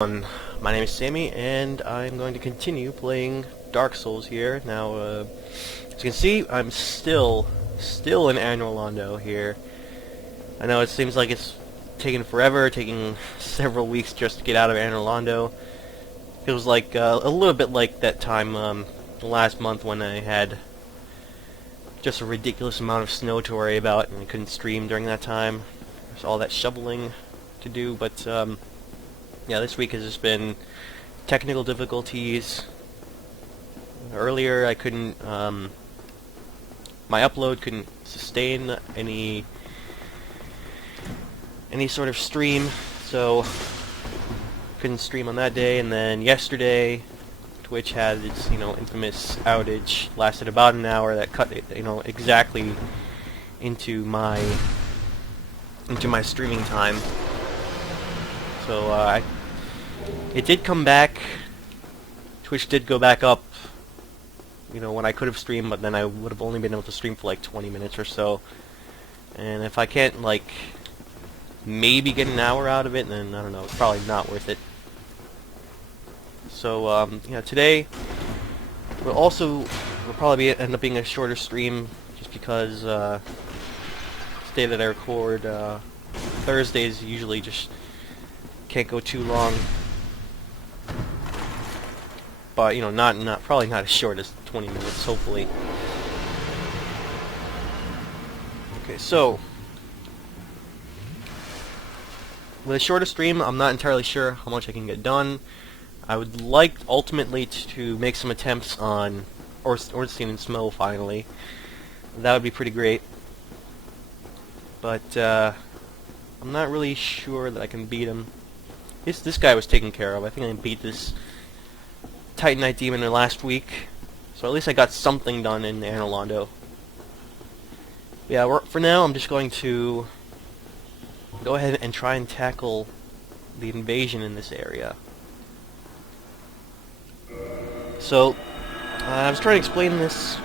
My name is Sammy, and I'm going to continue playing Dark Souls here. Now, as you can see, I'm still in Annual Londo here. I know it seems like it's taking forever, taking several weeks just to get out of Annual Londo. Feels like a little bit like that time last month when I had just a ridiculous amount of snow to worry about, and I couldn't stream during that time. There's all that shoveling to do, but yeah, this week has just been technical difficulties. Earlier, I couldn't, my upload couldn't sustain any sort of stream, so couldn't stream on that day. And then yesterday, Twitch had its, infamous outage. Lasted about an hour. That cut, exactly into my streaming time. So it did come back. Twitch did go back up, when I could have streamed, but then I would have only been able to stream for like 20 minutes or so. And if I can't, maybe get an hour out of it, then I don't know, it's probably not worth it. So, today will probably end up being a shorter stream, just because this day that I record, Thursdays usually just can't go too long. But probably not as short as 20 minutes, hopefully. Okay, so with a shorter stream, I'm not entirely sure how much I can get done. I would like ultimately to make some attempts on Ornstein and Smough finally. That would be pretty great. But I'm not really sure that I can beat him. This guy was taken care of. I think I beat this Titanite demon in last week, so at least I got something done in Annual Londo. Yeah, for now I'm just going to go ahead and try and tackle the invasion in this area. So, I was trying to explain this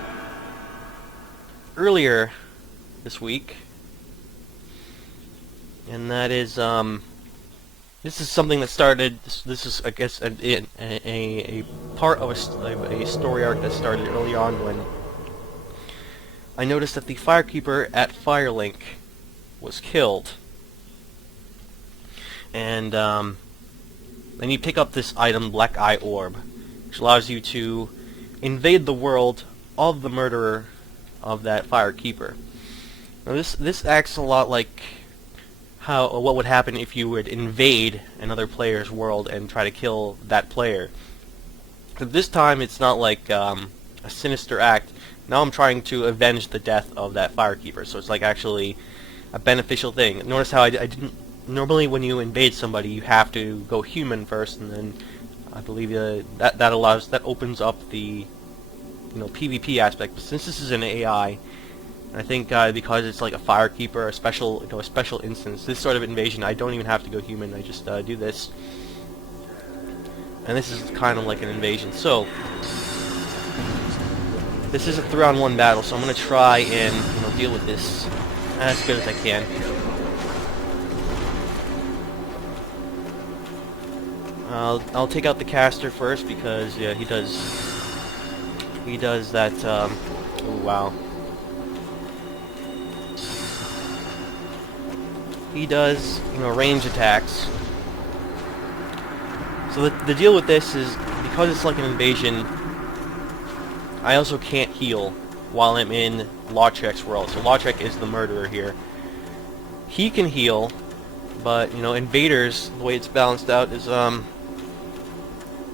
earlier this week, and that is, this is something that started. This is, I guess, a part of a story arc that started early on when I noticed that the Firekeeper at Firelink was killed, and then you pick up this item, Black Eye Orb, which allows you to invade the world of the murderer of that Firekeeper. Now, this acts a lot like what would happen if you would invade another player's world and try to kill that player. But this time it's not like a sinister act. Now I'm trying to avenge the death of that Firekeeper, so it's like actually a beneficial thing. Notice how I didn't... Normally when you invade somebody you have to go human first, and then I believe that opens up the PvP aspect. But since this is an AI, I think because it's like a Firekeeper, a special instance, this sort of invasion, I don't even have to go human. I just do this, and this is kind of like an invasion. So this is a 3-on-1 battle, so I'm gonna try and deal with this as good as I can. I'll take out the caster first because yeah, he does that. Oh wow. He does, range attacks. So the deal with this is, because it's like an invasion, I also can't heal while I'm in Lautrec's world. So Lautrec is the murderer here. He can heal, but, invaders, the way it's balanced out is,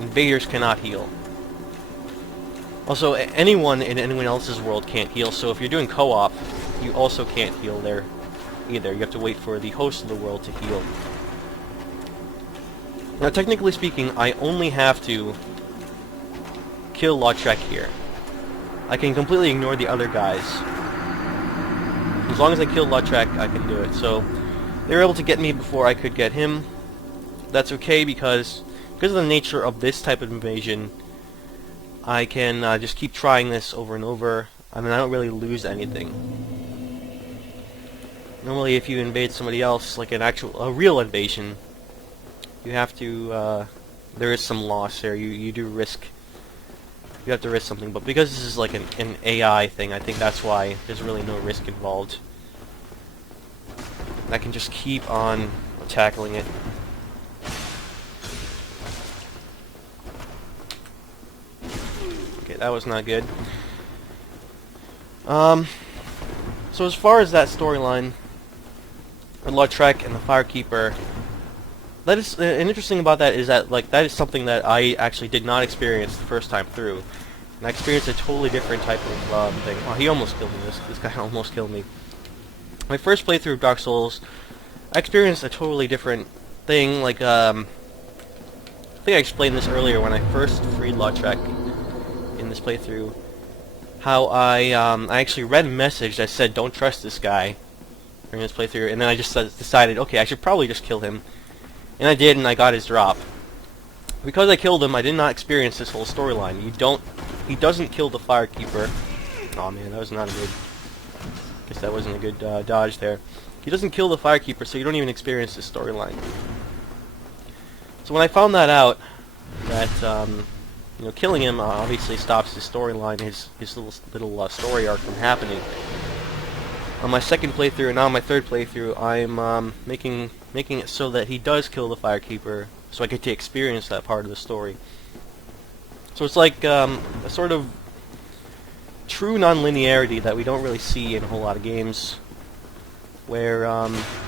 invaders cannot heal. Also, anyone in anyone else's world can't heal, so if you're doing co-op, you also can't heal there either. You have to wait for the host of the world to heal. Now, technically speaking, I only have to kill Lautrec here. I can completely ignore the other guys. As long as I kill Lautrec, I can do it. So, they were able to get me before I could get him. That's okay because of the nature of this type of invasion, I can just keep trying this over and over. I mean, I don't really lose anything. Normally, if you invade somebody else, like a real invasion, you have to, there is some loss there. You do risk, you have to risk something, but because this is like an AI thing, I think that's why there's really no risk involved. I can just keep on tackling it. Okay, that was not good. So as far as that storyline, with Lautrec and the Firekeeper, that is and interesting about that is that that is something that I actually did not experience the first time through, and I experienced a totally different type of thing. Oh, he almost killed me. This guy almost killed me. My first playthrough of Dark Souls, I experienced a totally different thing. Like I think I explained this earlier when I first freed Lautrec in this playthrough. How I actually read a message that said don't trust this guy during this playthrough, and then I just decided, okay, I should probably just kill him. And I did, and I got his drop. Because I killed him, I did not experience this whole storyline. He doesn't kill the Firekeeper. Oh man, that was not a good, guess that wasn't a good dodge there. He doesn't kill the Firekeeper, so you don't even experience this storyline. So when I found that out, that you know, killing him obviously stops his storyline, his little story arc from happening. On my second playthrough and now on my third playthrough, I'm making it so that he does kill the Firekeeper, so I get to experience that part of the story. So it's like a sort of true non-linearity that we don't really see in a whole lot of games, where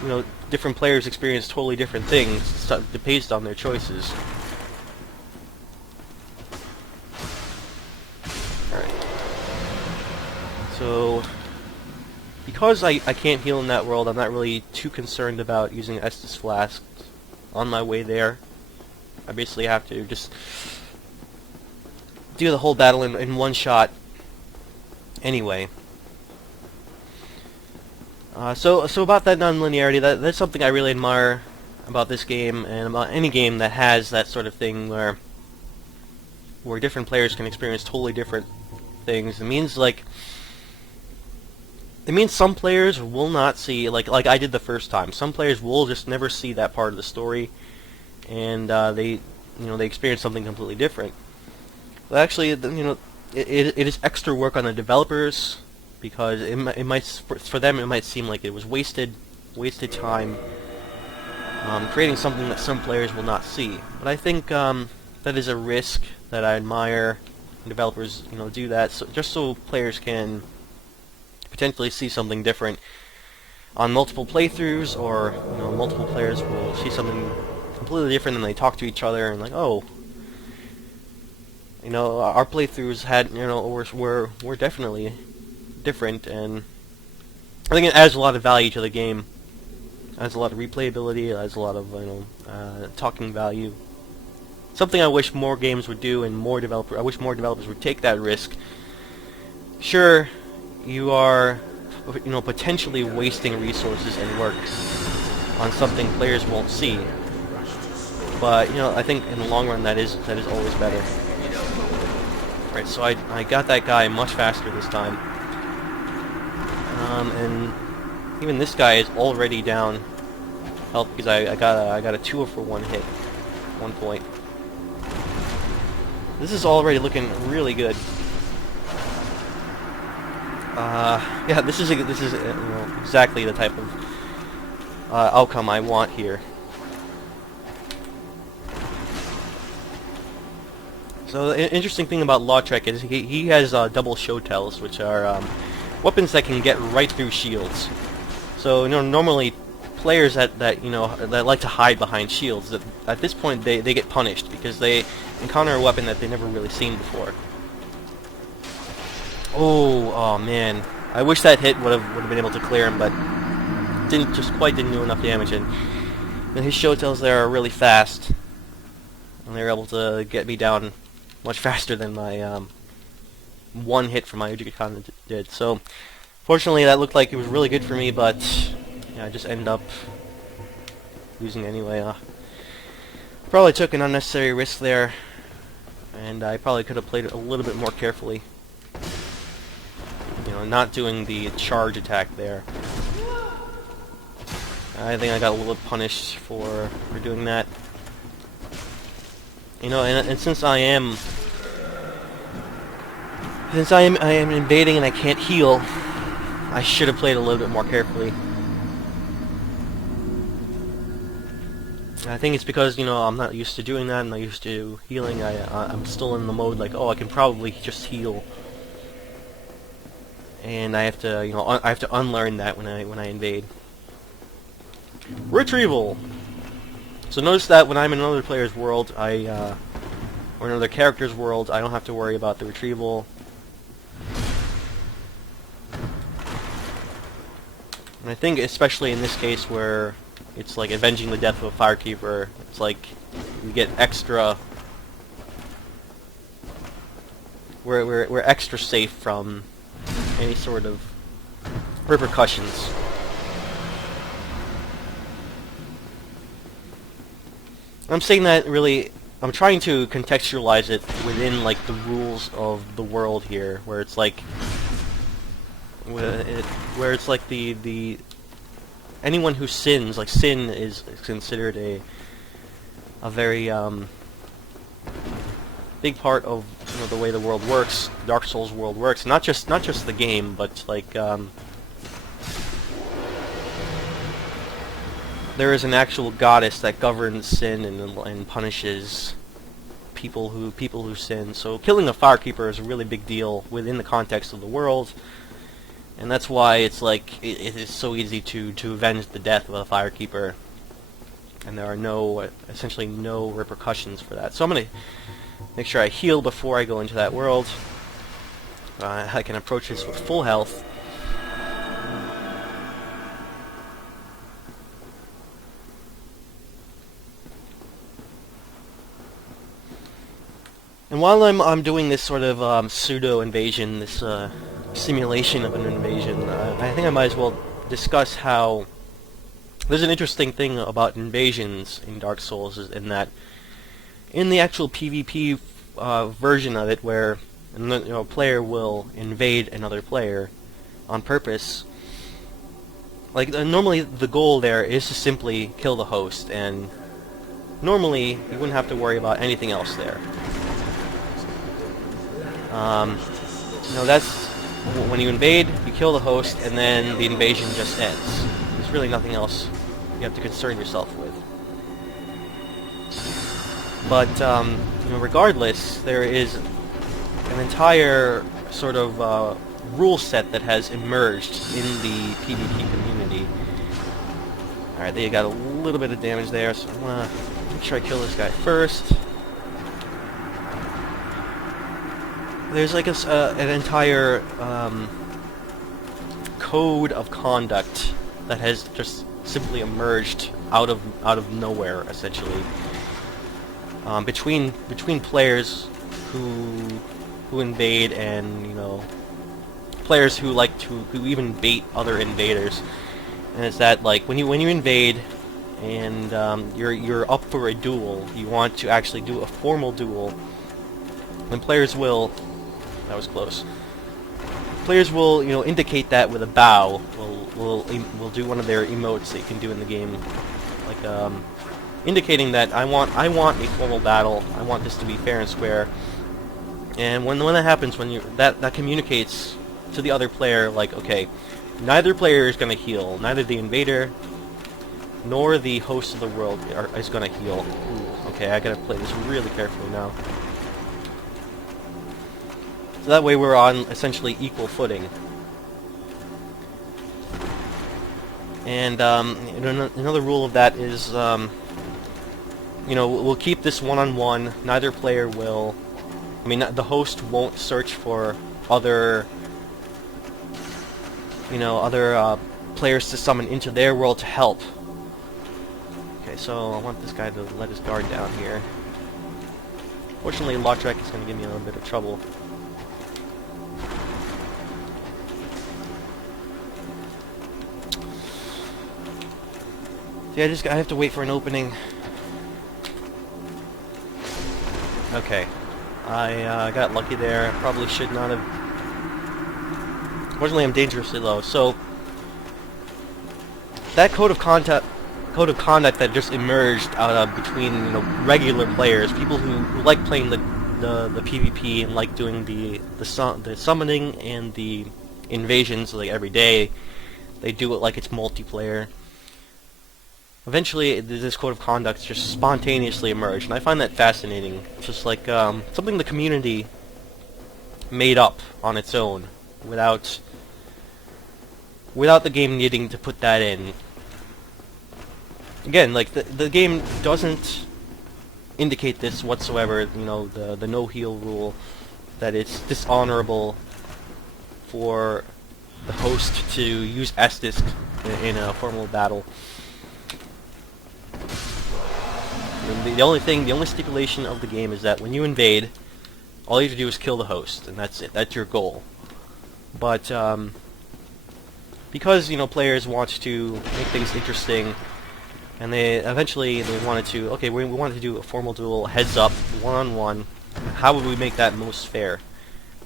you know, different players experience totally different things based on their choices. So, because I can't heal in that world, I'm not really too concerned about using Estus Flask on my way there. I basically have to just do the whole battle in one shot anyway. So about that non-linearity, that's something I really admire about this game, and about any game that has that sort of thing where different players can experience totally different things. It means some players will not see, like I did the first time. Some players will just never see that part of the story, and they experience something completely different. But actually, you know, it is extra work on the developers, because it might for them it might seem like it was wasted time creating something that some players will not see. But I think that is a risk that I admire when developers, you know, do that, just so players can potentially see something different on multiple playthroughs, or you know, multiple players will see something completely different, and they talk to each other and like, oh, you know, our playthroughs had, you know, were definitely different, and I think it adds a lot of value to the game. It adds a lot of replayability. It adds a lot of, you know, talking value. Something I wish more games would do, and I wish more developers would take that risk. Sure, you are, you know, potentially wasting resources and work on something players won't see, but you know, I think in the long run that is always better. Right, so I got that guy much faster this time, and even this guy is already down health because I got a 2 for 1 hit, 1 point. This is already looking really good. Yeah, this is you know, exactly the type of outcome I want here. So the interesting thing about Lautrec is he has double show tells, which are weapons that can get right through shields. So you know, normally players that like to hide behind shields, at this point they get punished because they encounter a weapon that they've never really seen before. Oh man! I wish that hit would have been able to clear him, but didn't do enough damage. And his show tells there are really fast, and they were able to get me down much faster than my 1 hit from my Ujikakana did. So fortunately, that looked like it was really good for me, but yeah, I just ended up losing anyway. Probably took an unnecessary risk there, and I probably could have played it a little bit more carefully. You know, not doing the charge attack there. I think I got a little punished for doing that. You know, and since I am invading and I can't heal, I should have played a little bit more carefully. I think it's because, you know, I'm not used to doing that. I'm not used to healing. I'm still in the mode like, oh, I can probably just heal, and I have to, you know, I have to unlearn that when I invade. Retrieval. So notice that when I'm in another player's world, or another character's world, I don't have to worry about the retrieval. And I think especially in this case where it's like avenging the death of a firekeeper, it's like we get extra. We're extra safe from any sort of repercussions. I'm saying that really, I'm trying to contextualize it within like the rules of the world here, where it's like, where it's like the anyone who sins, like sin is considered a very big part of, you know, the way the world works, Dark Souls world works. Not just the game, but like there is an actual goddess that governs sin and punishes people who sin. So killing a firekeeper is a really big deal within the context of the world, and that's why it's like it is so easy to avenge the death of a firekeeper, and there are essentially no repercussions for that. So I'm gonna make sure I heal before I go into that world. I can approach this with full health. And while I'm doing this sort of pseudo invasion, this simulation of an invasion, I think I might as well discuss how there's an interesting thing about invasions in Dark Souls, is in that in the actual PvP version of it, where a player will invade another player on purpose, like normally the goal there is to simply kill the host, and normally you wouldn't have to worry about anything else there. You know, that's when you invade, you kill the host, and then the invasion just ends. There's really nothing else you have to concern yourself with. But you know, regardless, there is an entire sort of rule set that has emerged in the PvP community. Alright, they got a little bit of damage there, so I'm gonna make sure I kill this guy first. There's like an entire code of conduct that has just simply emerged out of nowhere, essentially, between players who invade, and, you know, players who even bait other invaders. And it's that, like, when you invade and you're up for a duel, you want to actually do a formal duel, and players will. That was close. Players will, you know, indicate that with a bow. Will do one of their emotes that you can do in the game, like indicating that I want a formal battle. I want this to be fair and square. And when that happens, that communicates to the other player, like, okay, neither player is going to heal. Neither the invader nor the host of the world is going to heal. Ooh, okay, I gotta play this really carefully now. So that way we're on essentially equal footing. And another rule of that is, you know, we'll keep this one-on-one. Neither player will. I mean, the host won't search for other, you know, other players to summon into their world to help. Okay, so I want this guy to let his guard down here. Fortunately, Lautrec is going to give me a little bit of trouble. See, I have to wait for an opening. Okay. I got lucky there. Probably should not have. Fortunately, I'm dangerously low. So, that code of conduct code of conduct that just emerged out of between, you know, regular players, people who like playing the PvP and like doing the summoning and the invasions like every day. They do it like it's multiplayer. Eventually, this code of conduct just spontaneously emerged, and I find that fascinating. It's just like something the community made up on its own, without the game needing to put that in. Again, like the game doesn't indicate this whatsoever. You know, the no heal rule, that it's dishonorable for the host to use Estus in a formal battle. The only stipulation of the game is that when you invade, all you have to do is kill the host, and that's it. That's your goal. But because, you know, players want to make things interesting, and they wanted to, okay, we wanted to do a formal duel, heads up, one-on-one. How would we make that most fair?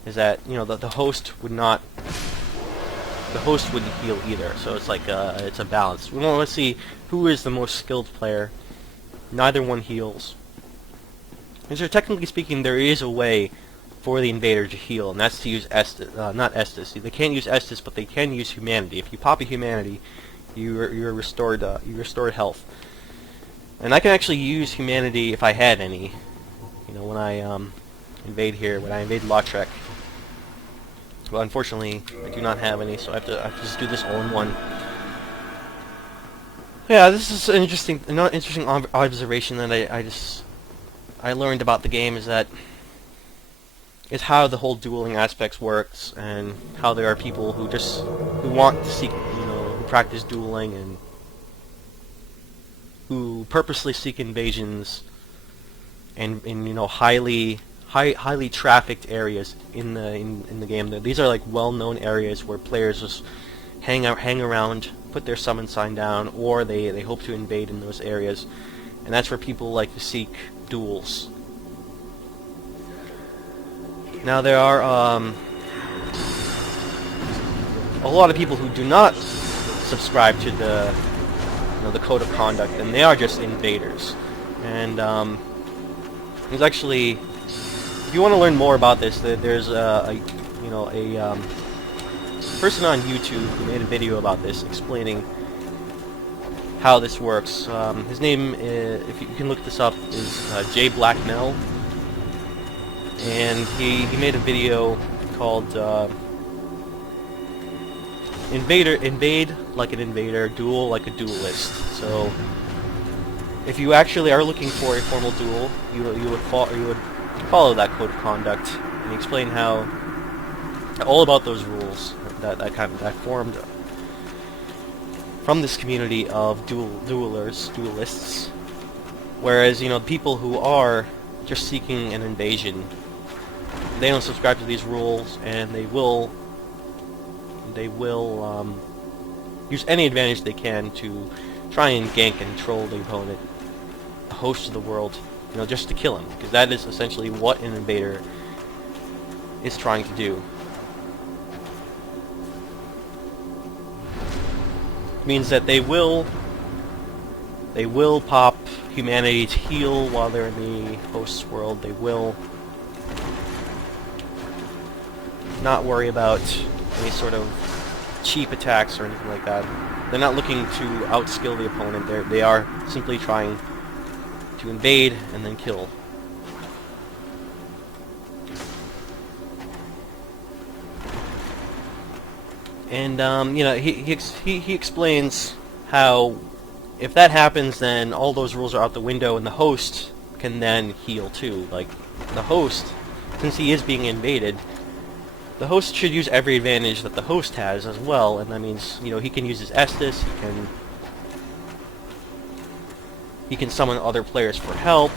Is that, you know, the host wouldn't heal either. So it's like it's a balance. We want to see who is the most skilled player. Neither one heals. And so technically speaking, there is a way for the invader to heal, and that's to use Estus, not Estus. They can't use Estus, but they can use Humanity. If you pop a Humanity, you're restored. You restore health. And I can actually use Humanity if I had any. You know, when I invade here, when I invade Lautrec. Well, unfortunately, I do not have any, so I have to just do this all in one. Yeah, this is an interesting observation that I learned about the game, is how the whole dueling aspects works, and how there are people who want to seek, you know, who practice dueling and who purposely seek invasions in you know, highly trafficked areas in the game. These are like well-known areas where players just hang around, put their summon sign down, or they hope to invade in those areas, and that's where people like to seek duels. Now there are a lot of people who do not subscribe to the code of conduct, and they are just invaders. And there's actually, if you want to learn more about this, there's a person on YouTube who made a video about this, explaining how this works. His name, if you can look this up, is J Blackmel, and he made a video called Invade like an invader, duel like a duelist. So if you actually are looking for a formal duel, you would follow that code of conduct, and explain how all about those rules that formed from this community of duelists. Whereas, you know, people who are just seeking an invasion, they don't subscribe to these rules, and they will use any advantage they can to try and gank and troll the opponent, the host of the world, you know, just to kill him, because that is essentially what an invader is trying to do. It means that they will pop Humanity to heal while they're in the host's world. They will not worry about any sort of cheap attacks or anything like that. They're not looking to outskill the opponent. They are simply trying to invade and then kill. And you know, he explains how if that happens, then all those rules are out the window, and the host can then heal too. Like, the host, since he is being invaded, the host should use every advantage that the host has as well, and that means, you know, he can use his Estus, he can summon other players for help.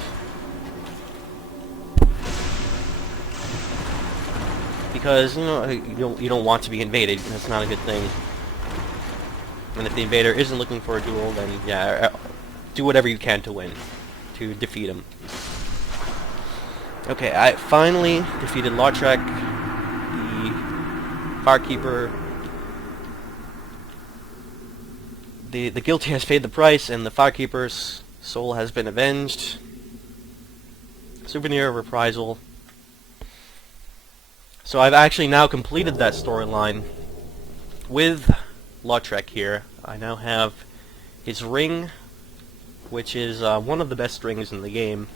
Because, you know, you don't want to be invaded, and that's not a good thing. And if the invader isn't looking for a duel, then yeah, do whatever you can to win, to defeat him. Okay, I finally defeated Lautrec, the Firekeeper, the guilty has paid the price, and the Firekeeper's soul has been avenged. Souvenir of reprisal. So I've actually now completed that storyline with Lautrec here. I now have his ring, which is one of the best rings in the game.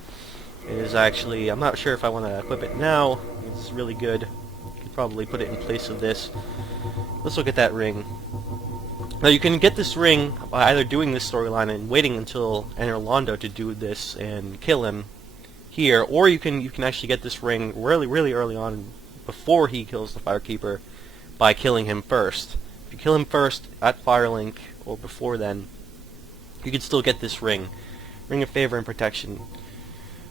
It is actually, I'm not sure if I want to equip it now. It's really good. I could probably put it in place of this. Let's look at that ring. Now you can get this ring by either doing this storyline and waiting until enter Londo to do this and kill him here, or you can actually get this ring really early on before he kills the Firekeeper by killing him first. If you kill him first at Firelink or before then, you can still get this ring. Ring of Favor and Protection.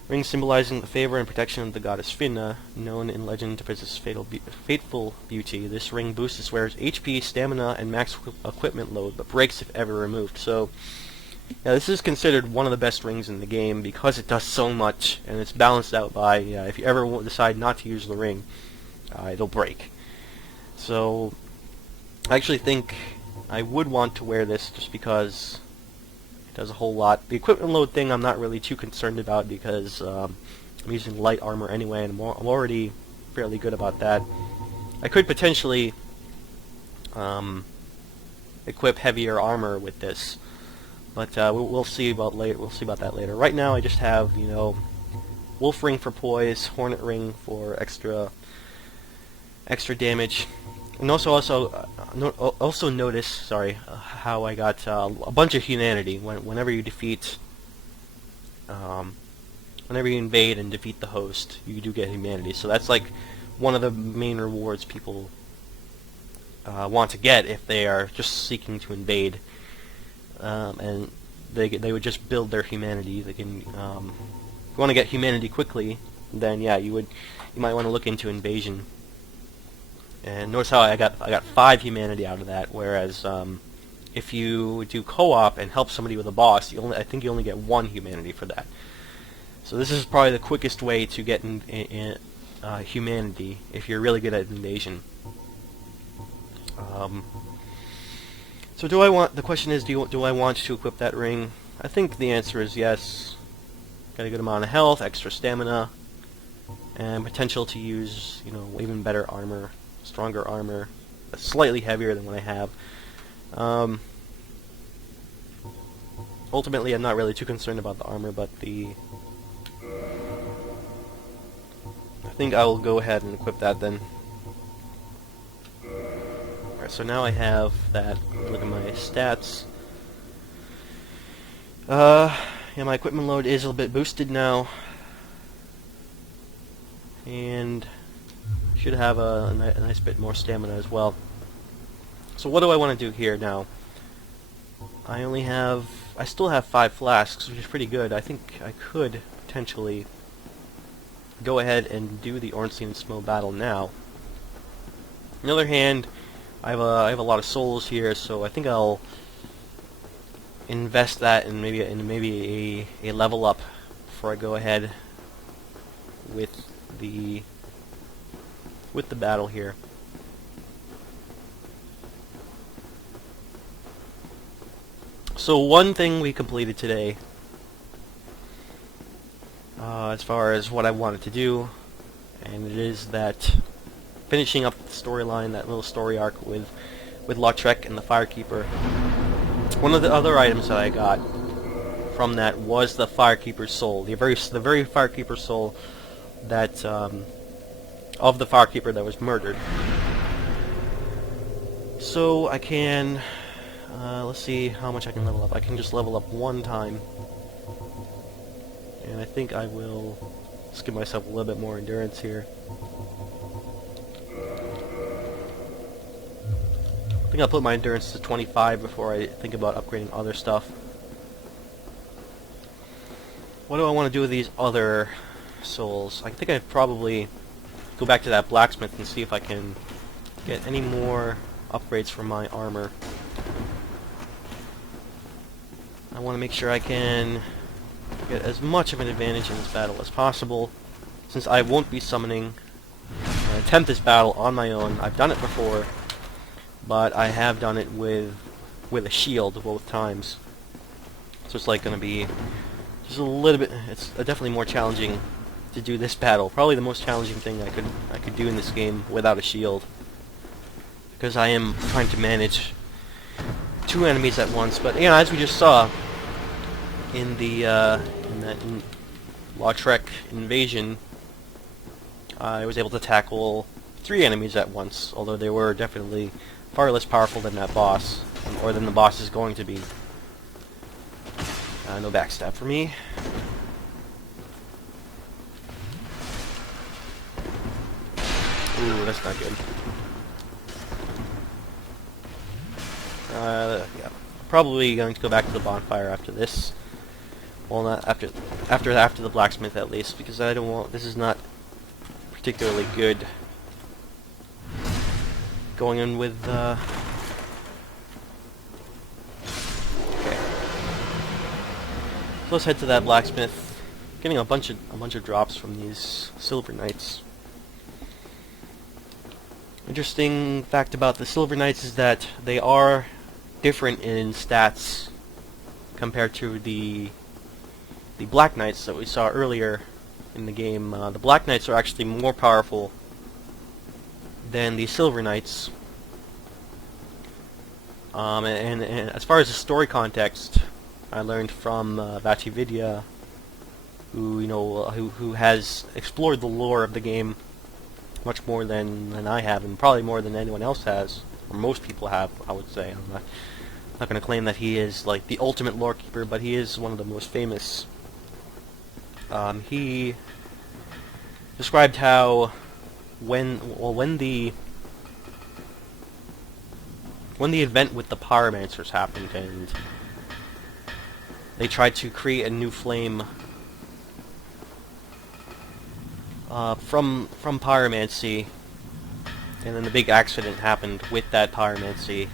Ring symbolizing the favor and protection of the goddess Finna, known in legend to possess fateful beauty. This ring boosts the wearer's HP, stamina, and max equipment load, but breaks if ever removed. So, yeah, this is considered one of the best rings in the game because it does so much, and it's balanced out by, if you ever decide not to use the ring, it'll break. So, I actually think I would want to wear this just because it does a whole lot. The equipment load thing I'm not really too concerned about because I'm using light armor anyway, and I'm already fairly good about that. I could potentially equip heavier armor with this, but we'll see about later. We'll see about that later. Right now, I just have Wolf Ring for poise, Hornet Ring for extra damage. And also notice, how I got a bunch of humanity whenever you defeat, whenever you invade and defeat the host, you do get humanity. So that's like one of the main rewards people want to get if they are just seeking to invade, and they would just build their humanity. They can, if you want to get humanity quickly, then yeah, you might want to look into invasion. And notice how I got 5 humanity out of that, whereas if you do co-op and help somebody with a boss, I think you only get 1 humanity for that. So this is probably the quickest way to get humanity if you're really good at invasion. So the question is, do I want to equip that ring? I think the answer is yes. Got a good amount of health, extra stamina, and potential to use even better armor. Stronger armor, slightly heavier than what I have. Ultimately, I'm not really too concerned about the armor, but I think I will go ahead and equip that then. Alright, so now I have that. Look at my stats. Yeah, my equipment load is a little bit boosted now, and should have a nice bit more stamina as well. So what do I want to do here now? I still have 5 flasks, which is pretty good. I think I could potentially go ahead and do the Ornstein and Smo battle now. On the other hand, I have a lot of souls here, so I think I'll invest that in maybe a level up before I go ahead with the battle here. So one thing we completed today, as far as what I wanted to do, and it is that finishing up the storyline, that little story arc with Lautrec and the Firekeeper. One of the other items that I got from that was the Firekeeper's soul, the very Firekeeper soul that of the Firekeeper that was murdered. So I can, let's see how much I can level up. I can just level up 1 time. And I think I will just give myself a little bit more endurance here. I think I'll put my endurance to 25 before I think about upgrading other stuff. What do I want to do with these other souls? I think I'd probably go back to that blacksmith and see if I can get any more upgrades for my armor. I want to make sure I can get as much of an advantage in this battle as possible, since I won't be summoning and attempt this battle on my own. I've done it before, but I have done it with with a shield both times. So it's like going to be just a little bit. It's definitely more challenging to do this battle. Probably the most challenging thing I could do in this game without a shield, because I am trying to manage 2 enemies at once. But you know, as we just saw in the Lautrec invasion, I was able to tackle 3 enemies at once, although they were definitely far less powerful than that boss, or than the boss is going to be. No backstab for me. Ooh, that's not good. Yeah, probably going to go back to the bonfire after this. Well, not after the blacksmith at least, because I don't want. This is not particularly good. Going in with. Okay. So let's head to that blacksmith. Getting a bunch of drops from these silver knights. Interesting fact about the silver knights is that they are different in stats compared to the black knights that we saw earlier in the game. The black knights are actually more powerful than the silver knights. And as far as the story context, I learned from Vatividya, who has explored the lore of the game much more than I have, and probably more than anyone else has, or most people have, I would say. I'm not going to claim that he is like the ultimate lore keeper, but he is one of the most famous. He described how when the event with the pyromancers happened and they tried to create a new flame from pyromancy, and then the big accident happened with that pyromancy.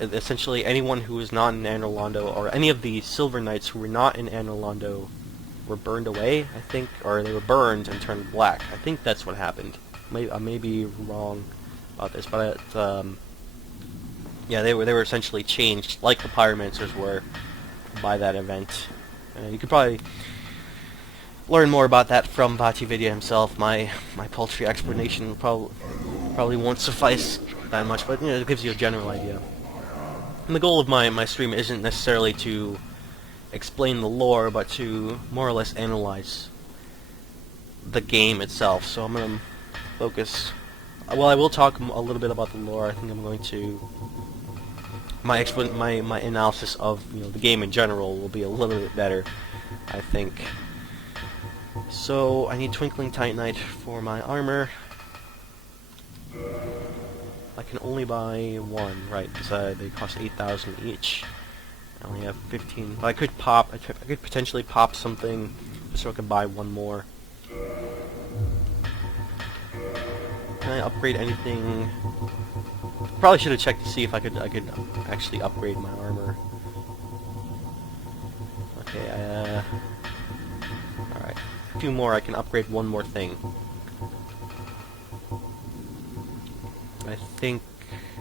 Essentially, anyone who was not in Anor Londo, or any of the Silver Knights who were not in Anor Londo, were burned away, I think, or they were burned and turned black. I think that's what happened. I may be wrong about this, but yeah, they were essentially changed, like the pyromancers were, by that event. And you could probably learn more about that from Vatividya himself. My paltry explanation probably won't suffice that much, but it gives you a general idea. And the goal of my stream isn't necessarily to explain the lore, but to more or less analyze the game itself. So I'm going to focus. Well, I will talk a little bit about the lore. I think I'm going to my analysis of the game in general will be a little bit better, I think. So I need Twinkling Titanite for my armor. I can only buy one, right? Because they cost 8,000 each. I only have 15. But I could potentially pop something so I could buy one more. Can I upgrade anything? Probably should have checked to see if I could actually upgrade my armor. Okay, alright. A few more, I can upgrade one more thing. I think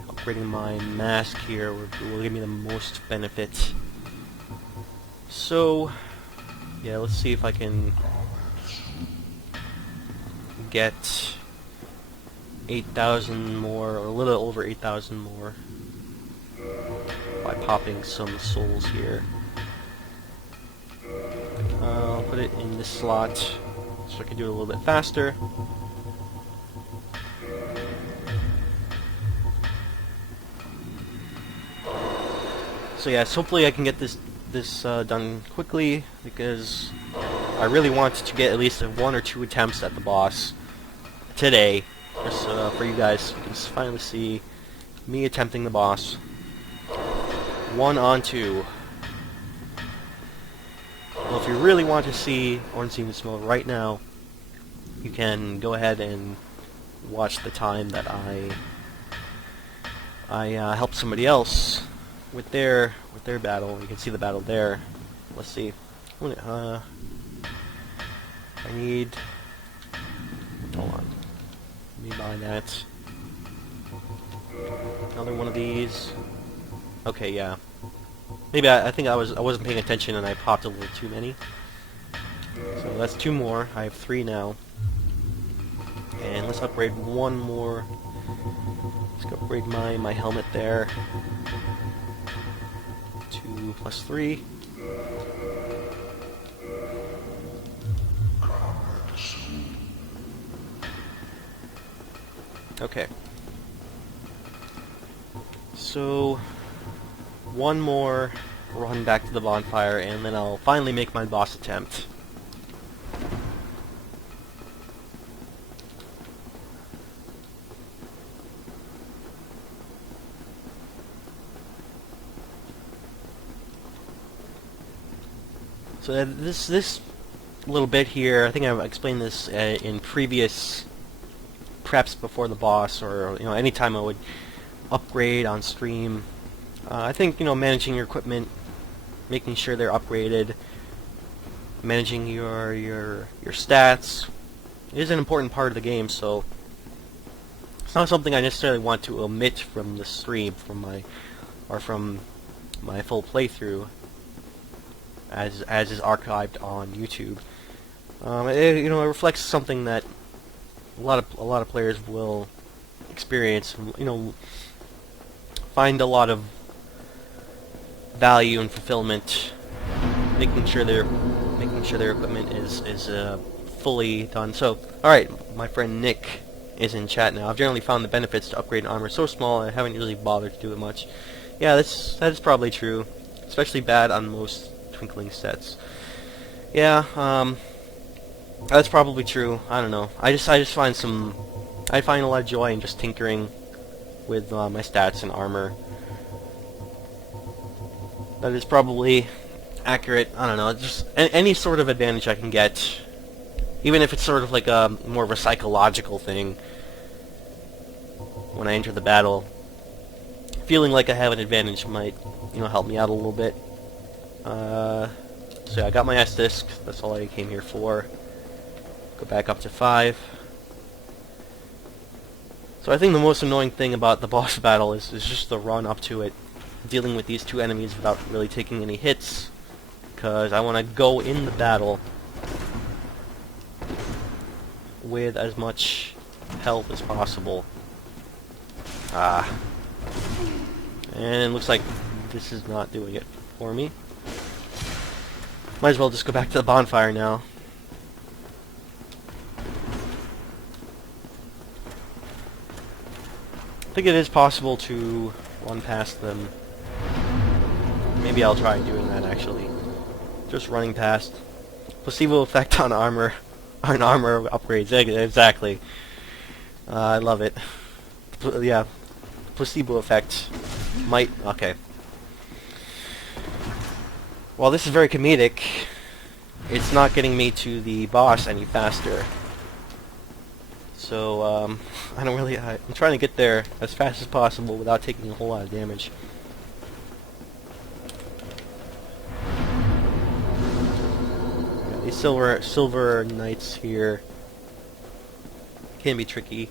upgrading my mask here will give me the most benefit. So, yeah, let's see if I can get 8,000 more, or a little over 8,000 more, by popping some souls here. I'll put it in this slot so I can do it a little bit faster. So yes, hopefully I can get this done quickly, because I really want to get at least 1 or 2 attempts at the boss today. Just for you guys, you can finally see me attempting the boss. 1 on 2. Well, if you really want to see Ornstein's mode right now, you can go ahead and watch the time that I helped somebody else with their battle. You can see the battle there. Let's see. I need. Hold on. Let me buy that. Another one of these. Okay, yeah. Maybe I think I wasn't paying attention and I popped a little too many. So that's 2 more. I have 3 now. And let's upgrade 1 more. Let's upgrade my helmet there. 2 plus 3. Okay. So 1 more run back to the bonfire, and then I'll finally make my boss attempt. So this little bit here, I think I've explained this in previous preps before the boss, or anytime I would upgrade on stream. I think managing your equipment, making sure they're upgraded, managing your stats is an important part of the game. So it's not something I necessarily want to omit from the stream, from my full playthrough, as is archived on YouTube. It reflects something that a lot of players will experience. Find a lot of value and fulfillment making sure their equipment is fully done. So, all right, my friend Nick is in chat now. I've generally found the benefits to upgrade armor so small I haven't really bothered to do it much. Yeah, that is probably true, especially bad on most twinkling sets. Yeah, that's probably true. I don't know. I just find a lot of joy in just tinkering with my stats and armor. That is probably accurate. I don't know. Just any sort of advantage I can get, even if it's sort of like a more of a psychological thing. When I enter the battle, feeling like I have an advantage might, help me out a little bit. So yeah, I got my S disc. That's all I came here for. Go back up to 5. So I think the most annoying thing about the boss battle is just the run up to it, dealing with these 2 enemies without really taking any hits, because I want to go in the battle with as much health as possible. And it looks like this is not doing it for me. Might as well just go back to the bonfire now. I think it is possible to run past them. Maybe I'll try doing that actually. Just running past. Placebo effect on armor. On armor upgrades. Exactly. I love it. Yeah. Placebo effect might... Okay. While this is very comedic, it's not getting me to the boss any faster. So, I don't really... I'm trying to get there as fast as possible without taking a whole lot of damage. Yeah, these silver knights here can be tricky.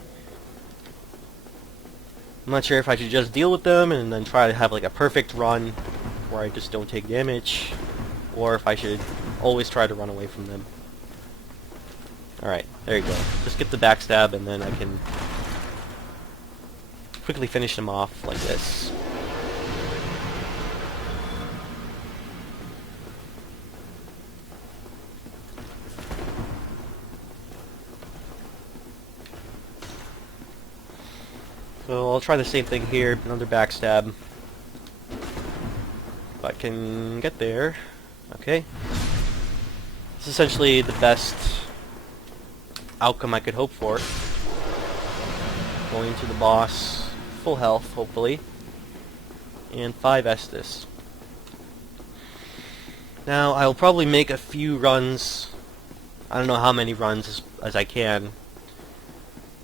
I'm not sure if I should just deal with them and then try to have like a perfect run where I just don't take damage, or if I should always try to run away from them. Alright, there you go. Just get the backstab and then I can quickly finish them off like this. So I'll try the same thing here, another backstab. If I can get there. Okay. It's essentially the best outcome I could hope for. Going to the boss, full health, hopefully. And 5 Estus. Now, I'll probably make a few runs. I don't know how many runs as I can.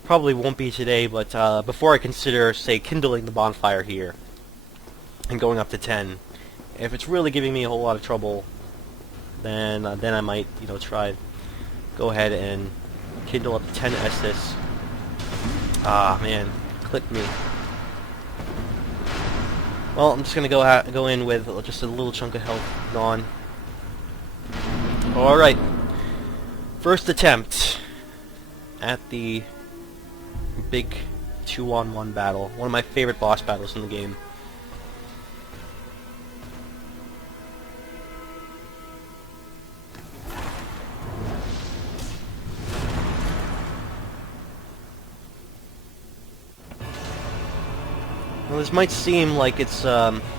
Probably won't be today, but before I consider, say, kindling the bonfire here and going up to 10. If it's really giving me a whole lot of trouble, then I might, try go ahead and kindle up to 10 Estus. Ah, man, clipped me. Well, I'm just gonna go in with just a little chunk of health gone. All right, first attempt at the big 2-on-1 battle. One of my favorite boss battles in the game. Well, this might seem like it's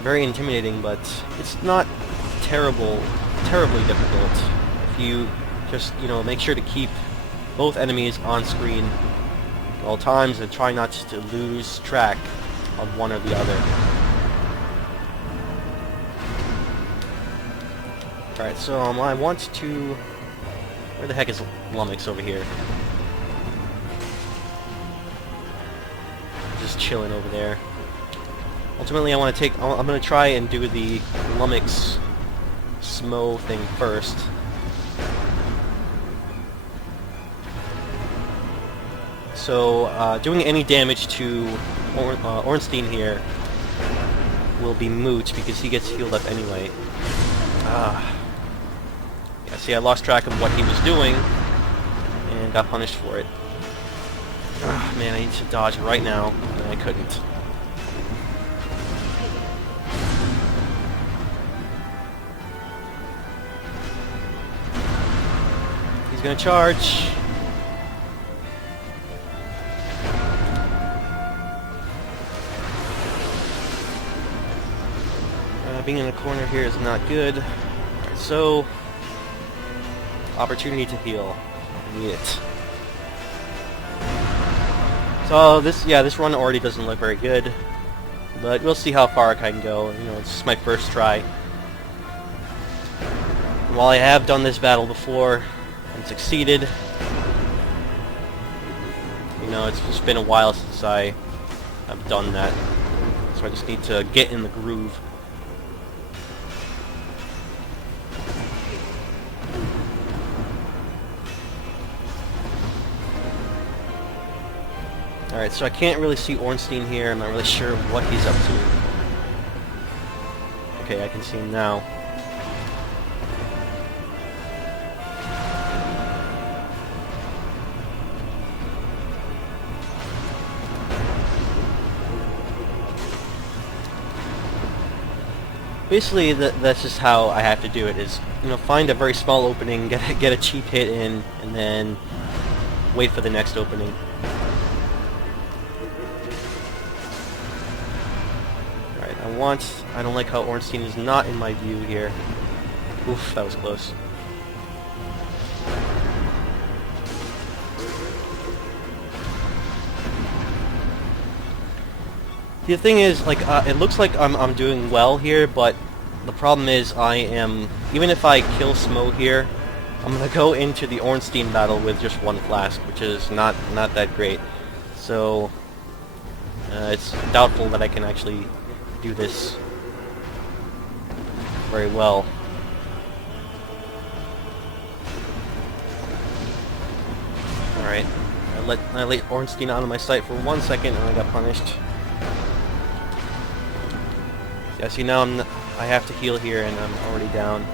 very intimidating, but it's not terribly difficult. If you just, make sure to keep both enemies on screen at all times and try not to lose track of one or the other. Alright, so I want to... Where the heck is Lummox over here? Just chilling over there. Ultimately, I'm going to try and do the Lummox Smo thing first. So, doing any damage to Ornstein here will be moot because he gets healed up anyway. Yeah, see, I lost track of what he was doing and got punished for it. Man, I need to dodge right now, and I couldn't. He's gonna charge. Being in a corner here is not good. Alright, so opportunity to heal. I need it. So this run already doesn't look very good, but we'll see how far I can go. It's just my first try. And while I have done this battle before and succeeded, it's just been a while since I have done that, so I just need to get in the groove. Alright, so I can't really see Ornstein here. I'm not really sure what he's up to. Okay, I can see him now. Basically, that's just how I have to do it, is, find a very small opening, get a cheap hit in, and then wait for the next opening. I don't like how Ornstein is not in my view here. Oof, that was close. The thing is, it looks like I'm doing well here, but the problem is even if I kill Smo here, I'm gonna go into the Ornstein battle with just one flask, which is not that great. So it's doubtful that I can actually do this very well. Alright, I let Ornstein out of my sight for 1 second and I got punished. Yeah, see, now I have to heal here and I'm already down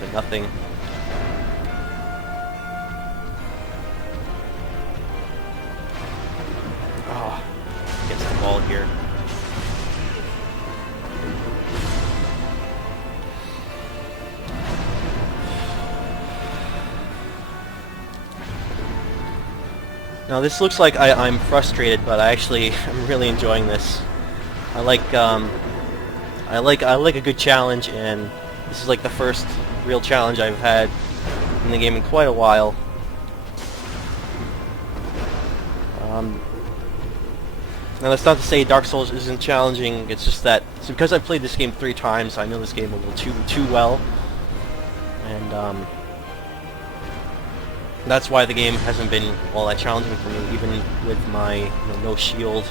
to nothing. Oh, gets the ball here. Now this looks like I'm frustrated, but I'm really enjoying this. I like a good challenge, and this is like the first real challenge I've had in the game in quite a while. Now that's not to say Dark Souls isn't challenging. It's just that because I've played this game 3 times, I know this game a little too well, and that's why the game hasn't been all that challenging for me, even with my no shield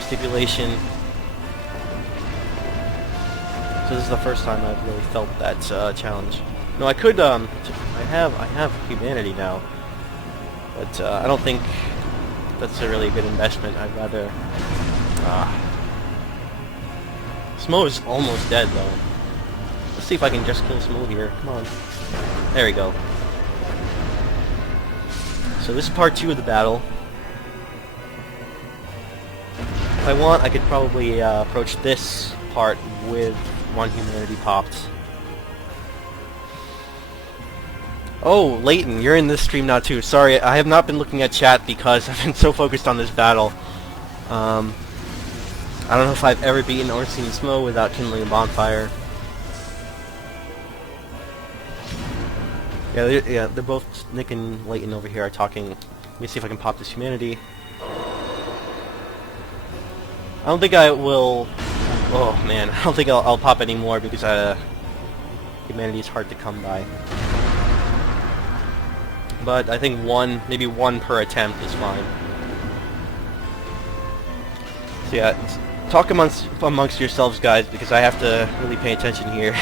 stipulation. So this is the first time I've really felt that challenge. No, I could I have humanity now, but I don't think that's a really good investment. I'd rather Smo is almost dead, though. Let's see if I can just kill Smo here. Come on. There we go. So this is part 2 of the battle. If I want, I could probably approach this part with 1 humanity popped. Oh, Leighton, you're in this stream now too. Sorry, I have not been looking at chat because I've been so focused on this battle. I don't know if I've ever beaten Ornstein and Smo without kindling a bonfire. Yeah, they're both, Nick and Leighton over here are talking. Let me see if I can pop this humanity. I don't think I will... Oh man, I don't think I'll pop any more because humanity is hard to come by. But I think maybe one per attempt is fine. So yeah, talk amongst yourselves, guys, because I have to really pay attention here.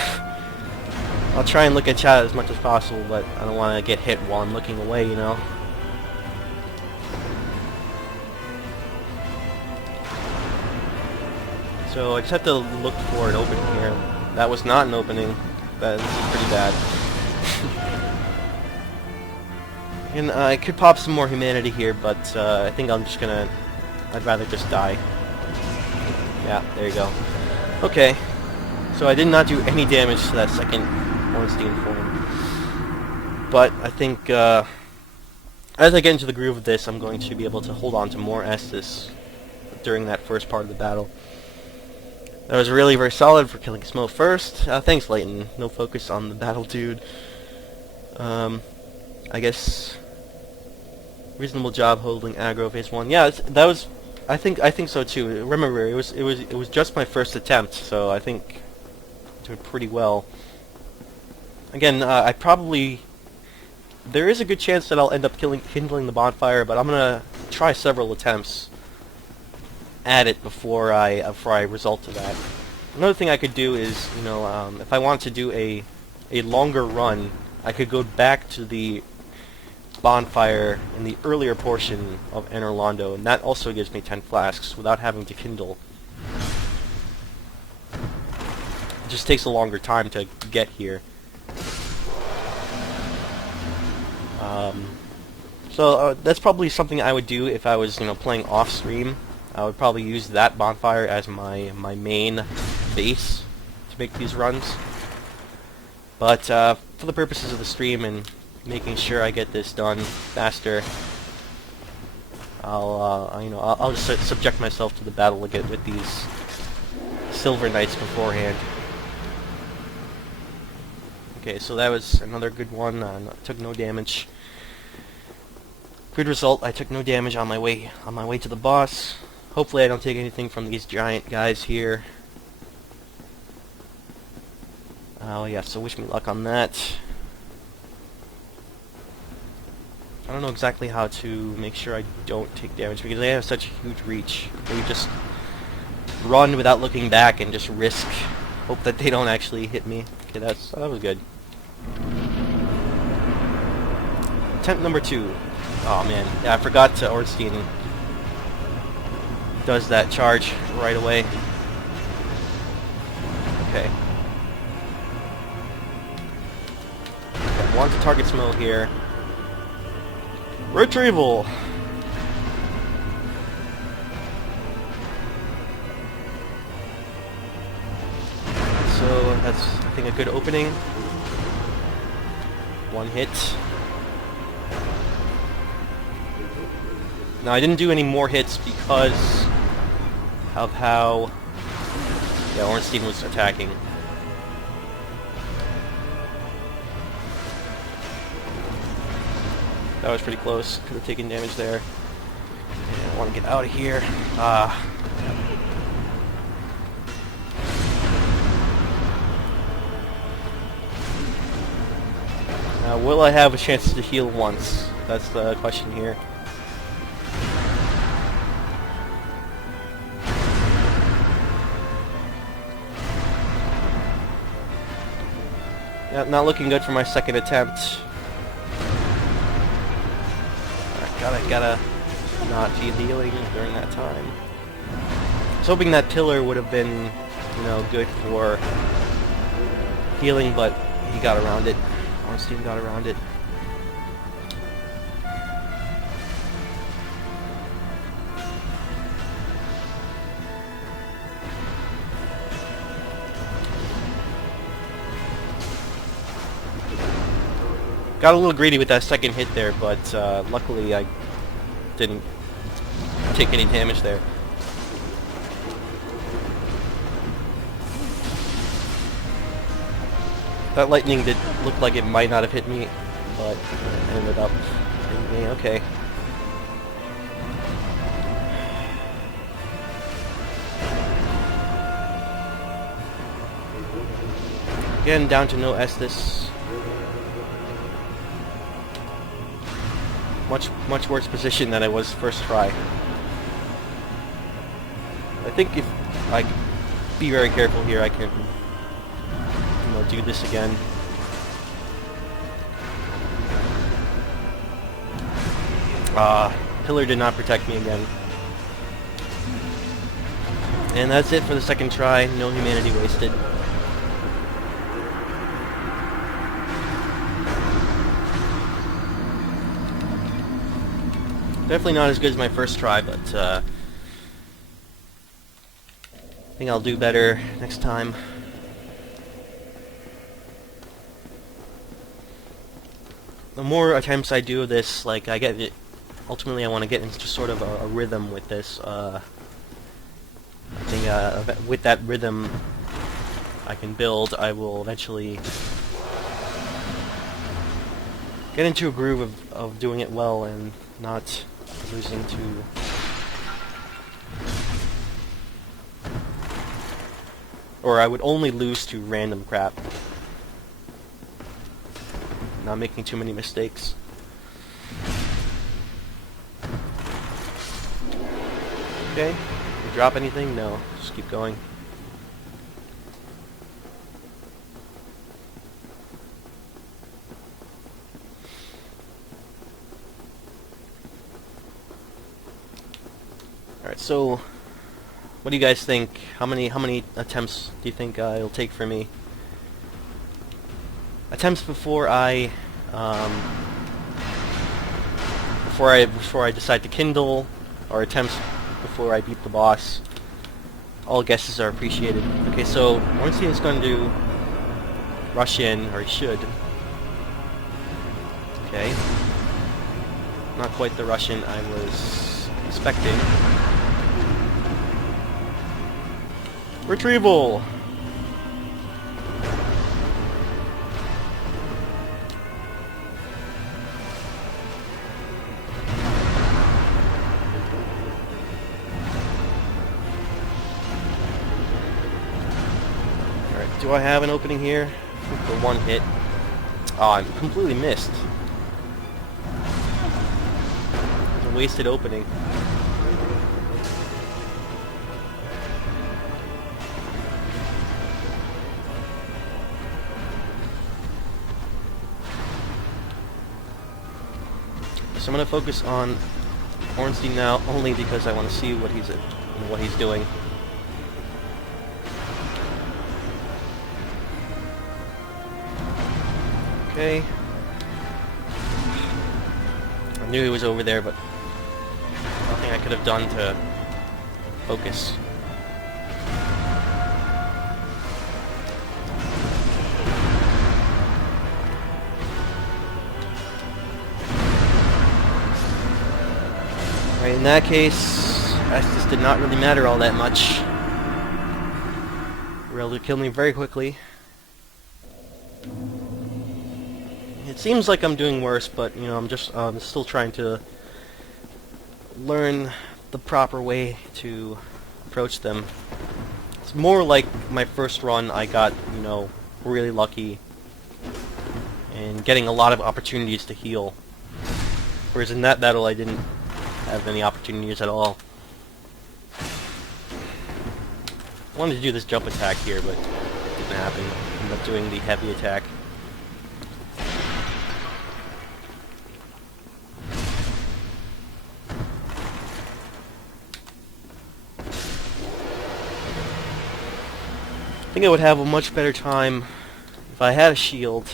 I'll try and look at chat as much as possible, but I don't want to get hit while I'm looking away, you know? So I just have to look for an opening here. That was not an opening. This is pretty bad. And I could pop some more humanity here, but I think I'd rather just die. Yeah, there you go. Okay. So I did not do any damage to that second Ornstein form. But I think as I get into the groove of this, I'm going to be able to hold on to more Estus during that first part of the battle. That was really very solid for killing Smo first. Thanks, Leighton. No focus on the battle, dude. I guess reasonable job holding aggro phase 1. Yeah, that was. I think so too. Remember, it was just my first attempt, so I think I did pretty well. Again, I probably there is a good chance that I'll end up kindling the bonfire, but I'm gonna try several attempts at it before I result to that. Another thing I could do is, you know, if I want to do a longer run, I could go back to the bonfire in the earlier portion of Enerlando, and that also gives me 10 flasks without having to kindle. It just takes a longer time to get here. So that's probably something I would do if I was, you know, playing off stream. I would probably use that bonfire as my main base to make these runs. But for the purposes of the stream and making sure I get this done faster, I'll just subject myself to the battle again with these Silver Knights beforehand. Okay, so that was another good one. Took no damage. Good result. I took no damage on my way to the boss. Hopefully, I don't take anything from these giant guys here. Oh yeah, so wish me luck on that. I don't know exactly how to make sure I don't take damage because they have such a huge reach. You just run without looking back and just risk, hope that they don't actually hit me. Okay, that was good. Attempt number 2. Oh man, yeah, I forgot to Ornstein does that charge right away. Okay. I want to target Smo here. Retrieval! So that's, I think, a good opening. One hit. Now I didn't do any more hits because of how Ornstein was attacking. That was pretty close. Could have taken damage there. And I want to get out of here. Now, will I have a chance to heal once? That's the question here. Yeah, not looking good for my second attempt. Gotta not be healing during that time. I was hoping that pillar would have been you know, good for healing, but he got around it. Ornstein got around it. Got a little greedy with that second hit there, but luckily I didn't take any damage there. That lightning did look like it might not have hit me, but it ended up hitting me. Okay. Again, down to no Estus. Much worse position than I was first try. I think if I be very careful here, I can, you know, do this again. Pillar did not protect me again. And that's it for the second try. No humanity wasted. Definitely not as good as my first try, but I think I'll do better next time. The more attempts I do of this, like, I get it. Ultimately, I want to get into sort of a rhythm with this. I think with that rhythm I can build, I will eventually get into a groove of doing it well and not losing to or I would only lose to random crap. Not making too many mistakes. Okay, did you drop anything? No, just keep going. Alright, so what do you guys think? How many attempts do you think it'll take for me? Attempts before I decide to kindle, or attempts before I beat the boss. All guesses are appreciated. Okay, so Ornstein is going to rush in, or he should. Okay. Not quite the Russian I was expecting. Retrieval! Alright, do I have an opening here? For one hit. Oh, I completely missed. It's a wasted opening. So I'm going to focus on Ornstein now, only because I want to see what he's doing. Okay. I knew he was over there, but nothing I could have done to focus. In that case, Estus did not really matter all that much. They were able to kill me very quickly. It seems like I'm doing worse, but you know, I'm still trying to learn the proper way to approach them. It's more like my first run. I got, you know, really lucky and getting a lot of opportunities to heal. Whereas in that battle, I didn't have any opportunities at all. I wanted to do this jump attack here, but it didn't happen. I ended up doing the heavy attack. think I would have a much better time if I had a shield.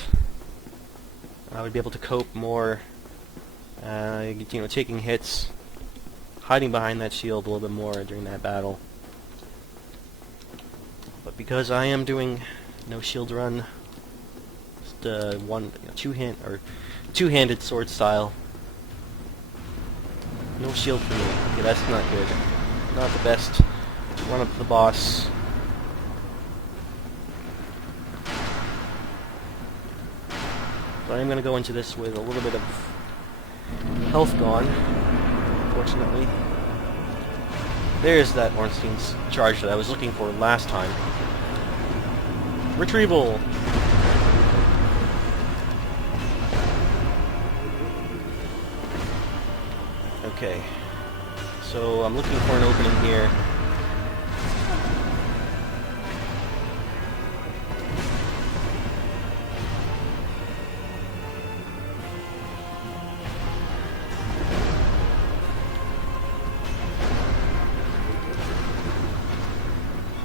I would be able to cope more, taking hits, hiding behind that shield a little bit more during that battle. But because I am doing no shield run, just two-handed sword style, no shield for me. Okay, that's not good. Not the best run up to the boss. But I'm going to go into this with a little bit of health gone, unfortunately. There's that Ornstein's charge that I was looking for last time. Retrieval! Okay. So I'm looking for an opening here.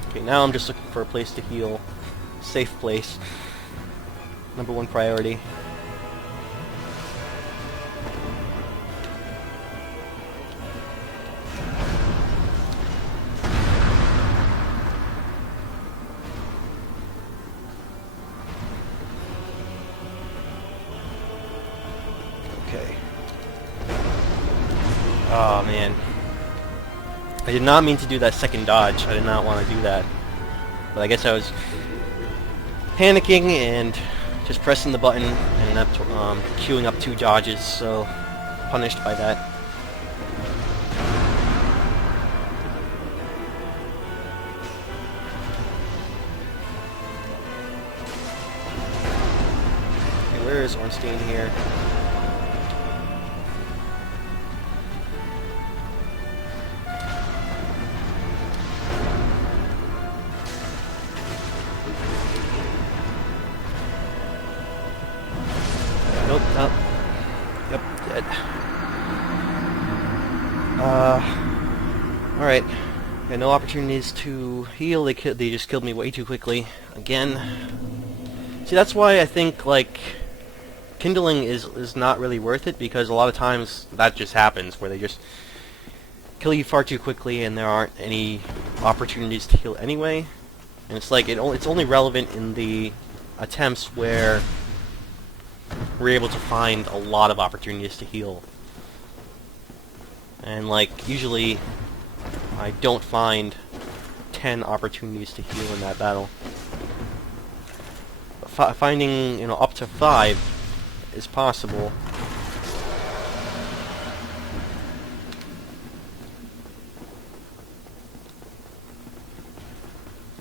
Okay, now I'm just looking for a place to heal. Safe place. Number one priority. Okay. Oh man. I did not mean to do that second dodge. I did not want to do that. But I guess I was panicking and just pressing the button and ended up queuing up two dodges, so punished by that. Okay, where is Ornstein here? Nope, nope. Yep, dead. Alright. Yeah, no opportunities to heal. They just killed me way too quickly. Again. See, that's why I think, like, kindling is not really worth it, because a lot of times that just happens, where they just kill you far too quickly and there aren't any opportunities to heal anyway. And it's like, it's only relevant in the attempts where we're able to find a lot of opportunities to heal. And like, usually I don't find 10 opportunities to heal in that battle. Finding, up to 5 is possible.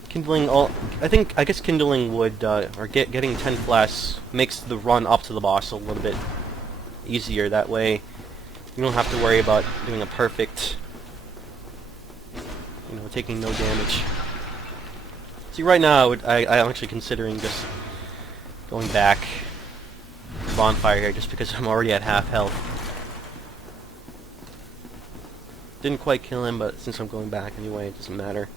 Kindling, I guess kindling would, or getting 10 flasks makes the run up to the boss a little bit easier. That way, you don't have to worry about doing a perfect, taking no damage. See, right now, I'm actually considering just going back to Bonfire here, just because I'm already at half health. Didn't quite kill him, but since I'm going back anyway, it doesn't matter.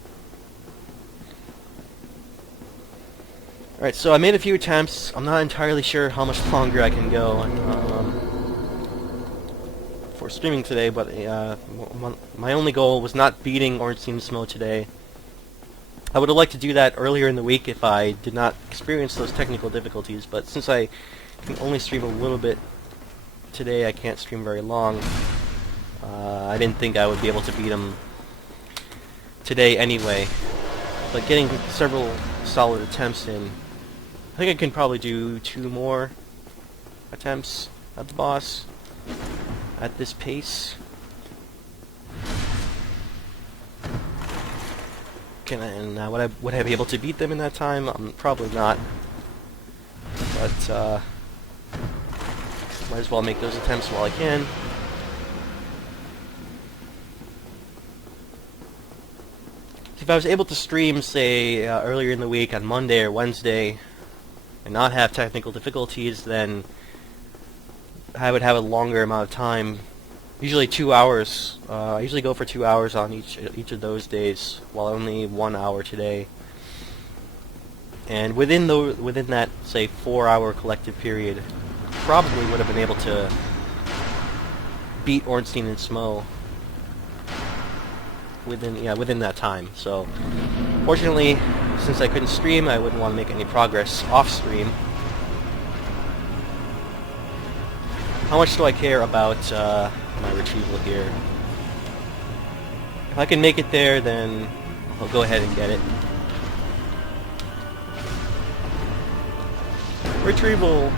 Alright, so I made a few attempts. I'm not entirely sure how much longer I can go for streaming today, but my only goal was not beating Ornstein's mode today. I would have liked to do that earlier in the week if I did not experience those technical difficulties, but since I can only stream a little bit today, I can't stream very long. I didn't think I would be able to beat him today anyway, but getting several solid attempts in, I think I can probably do 2 more attempts at the boss at this pace. Would I be able to beat them in that time? Probably not. But might as well make those attempts while I can. If I was able to stream, say, earlier in the week on Monday or Wednesday, and not have technical difficulties, then I would have a longer amount of time. Usually 2 hours. I usually go for 2 hours on each of those days, while only 1 hour today. And within that, say, 4-hour collective period, probably would have been able to beat Ornstein and Smo within that time. So, fortunately, since I couldn't stream, I wouldn't want to make any progress off stream. How much do I care about my retrieval here? If I can make it there, then I'll go ahead and get it. Retrieval!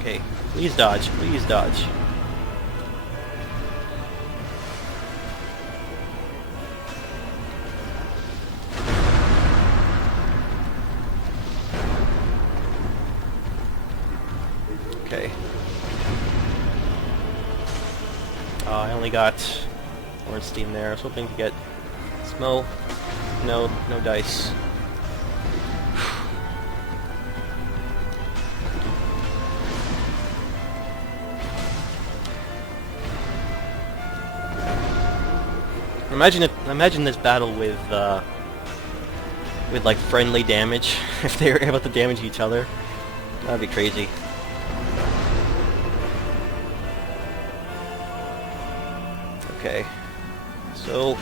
Okay, please dodge, please dodge. Okay. I only got Ornstein there. I was hoping to get Smo. No dice. Imagine this battle with like friendly damage. If they were able to damage each other, that'd be crazy. Okay, so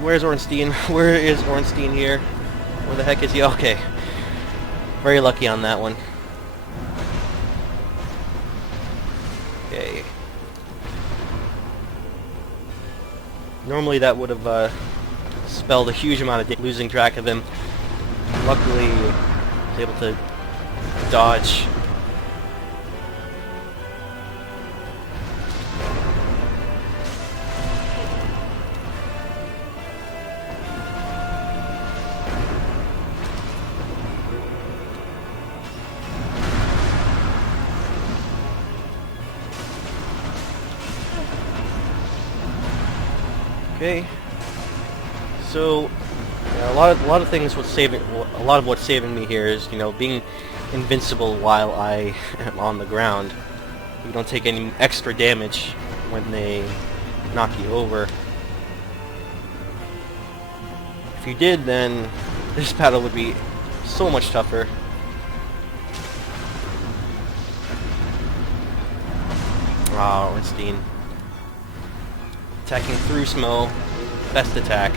where's Ornstein? Where is Ornstein here? Where the heck is he? Okay, very lucky on that one. Okay. Normally that would have spelled a huge amount of losing track of him. Luckily, I was able to dodge. Okay, so yeah, a lot of things. A lot of what's saving me here is, you know, being invincible while I am on the ground. You don't take any extra damage when they knock you over. If you did, then this battle would be so much tougher. Ah, Ornstein. Attacking through Smo. Best attack.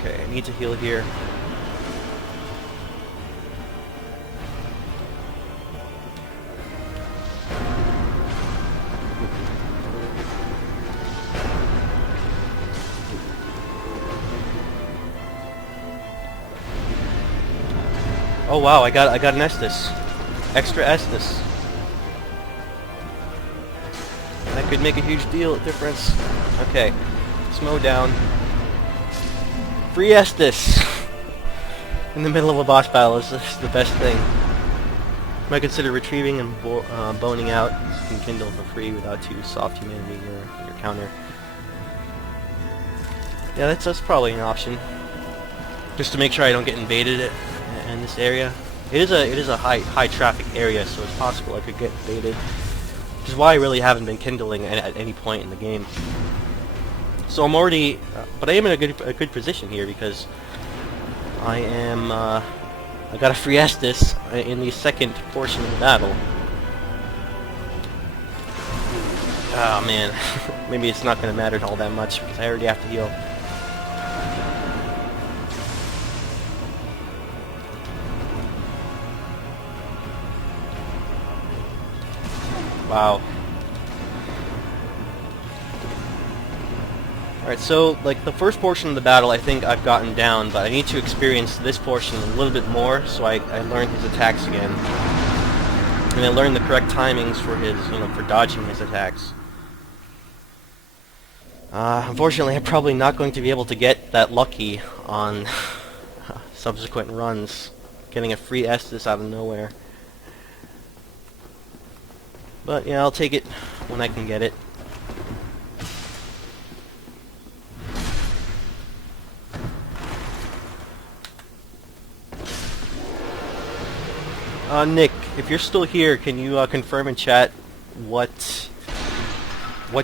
Okay, I need to heal here. Oh wow, I got an Estus. Extra Estus. That could make a huge difference. Okay. Smo down. Free Estus! In the middle of a boss battle is the best thing. You might consider retrieving and boning out. You can kindle for free without too soft humanity in your counter. Yeah, that's probably an option. Just to make sure I don't get invaded in this area. It is a high traffic area, so it's possible I could get invaded, which is why I really haven't been kindling at any point in the game. So I'm already, but I am in a good position here because I got a free Estus in the second portion of the battle. Oh man, maybe it's not going to matter all that much because I already have to heal. Wow. Alright, so, like, the first portion of the battle I think I've gotten down, but I need to experience this portion a little bit more, so I learn his attacks again. And I learn the correct timings for his, you know, for dodging his attacks. Unfortunately, I'm probably not going to be able to get that lucky on subsequent runs, getting a free Estus out of nowhere. But yeah, I'll take it when I can get it. Nick, if you're still here, can you confirm in chat what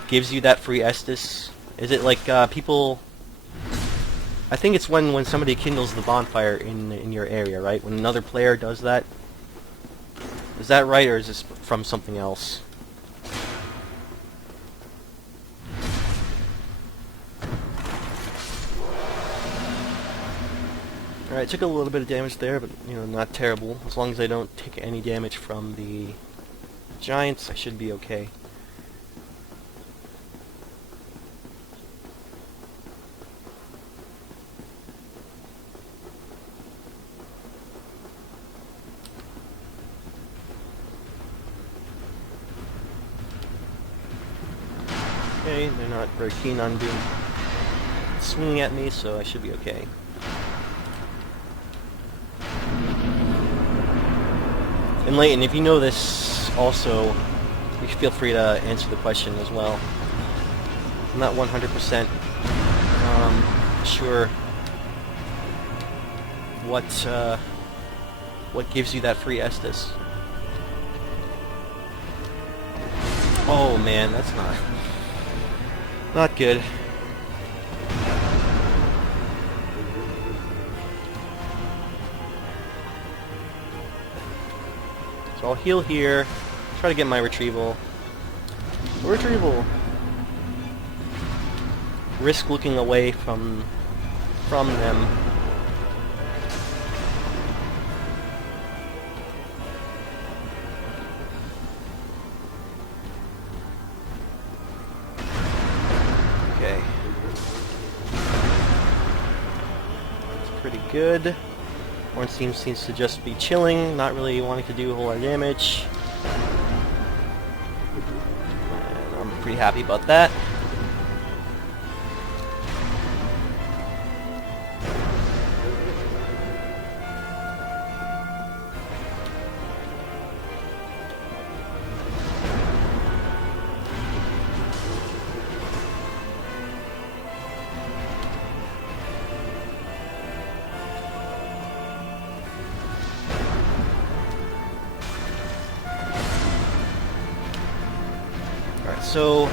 gives you that free Estus? Is it like people? I think it's when somebody kindles the bonfire in your area, right? When another player does that. Is that right, or is this from something else? Alright, took a little bit of damage there, but, you know, not terrible. As long as I don't take any damage from the giants, I should be okay. Okay, they're not very keen on swinging at me, so I should be okay. And Leighton, if you know this also, you feel free to answer the question as well. I'm not 100% sure what gives you that free Estus. Oh man, that's not good. So I'll heal here, try to get my retrieval. Risk looking away from them. Okay. That's pretty good. Ornstein seems to just be chilling, not really wanting to do a whole lot of damage. And I'm pretty happy about that. So,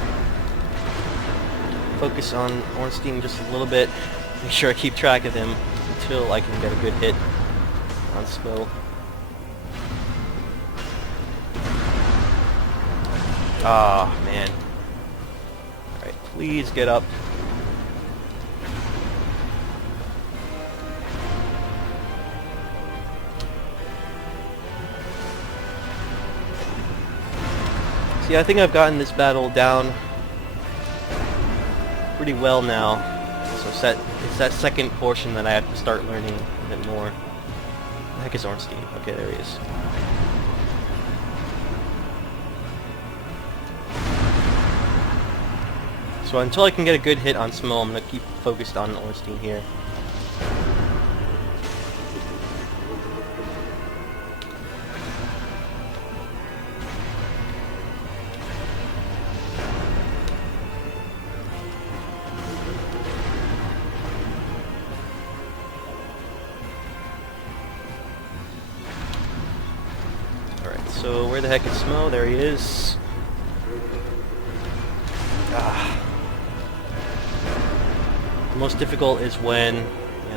focus on Ornstein just a little bit, make sure I keep track of him until I can get a good hit on Smo. Ah, man. Alright, please get up. See, I think I've gotten this battle down pretty well now. So it's that second portion that I have to start learning a bit more. The heck is Ornstein? Okay, there he is. So until I can get a good hit on Smo, I'm going to keep focused on Ornstein here. So where the heck is Smo? There he is. The most difficult is when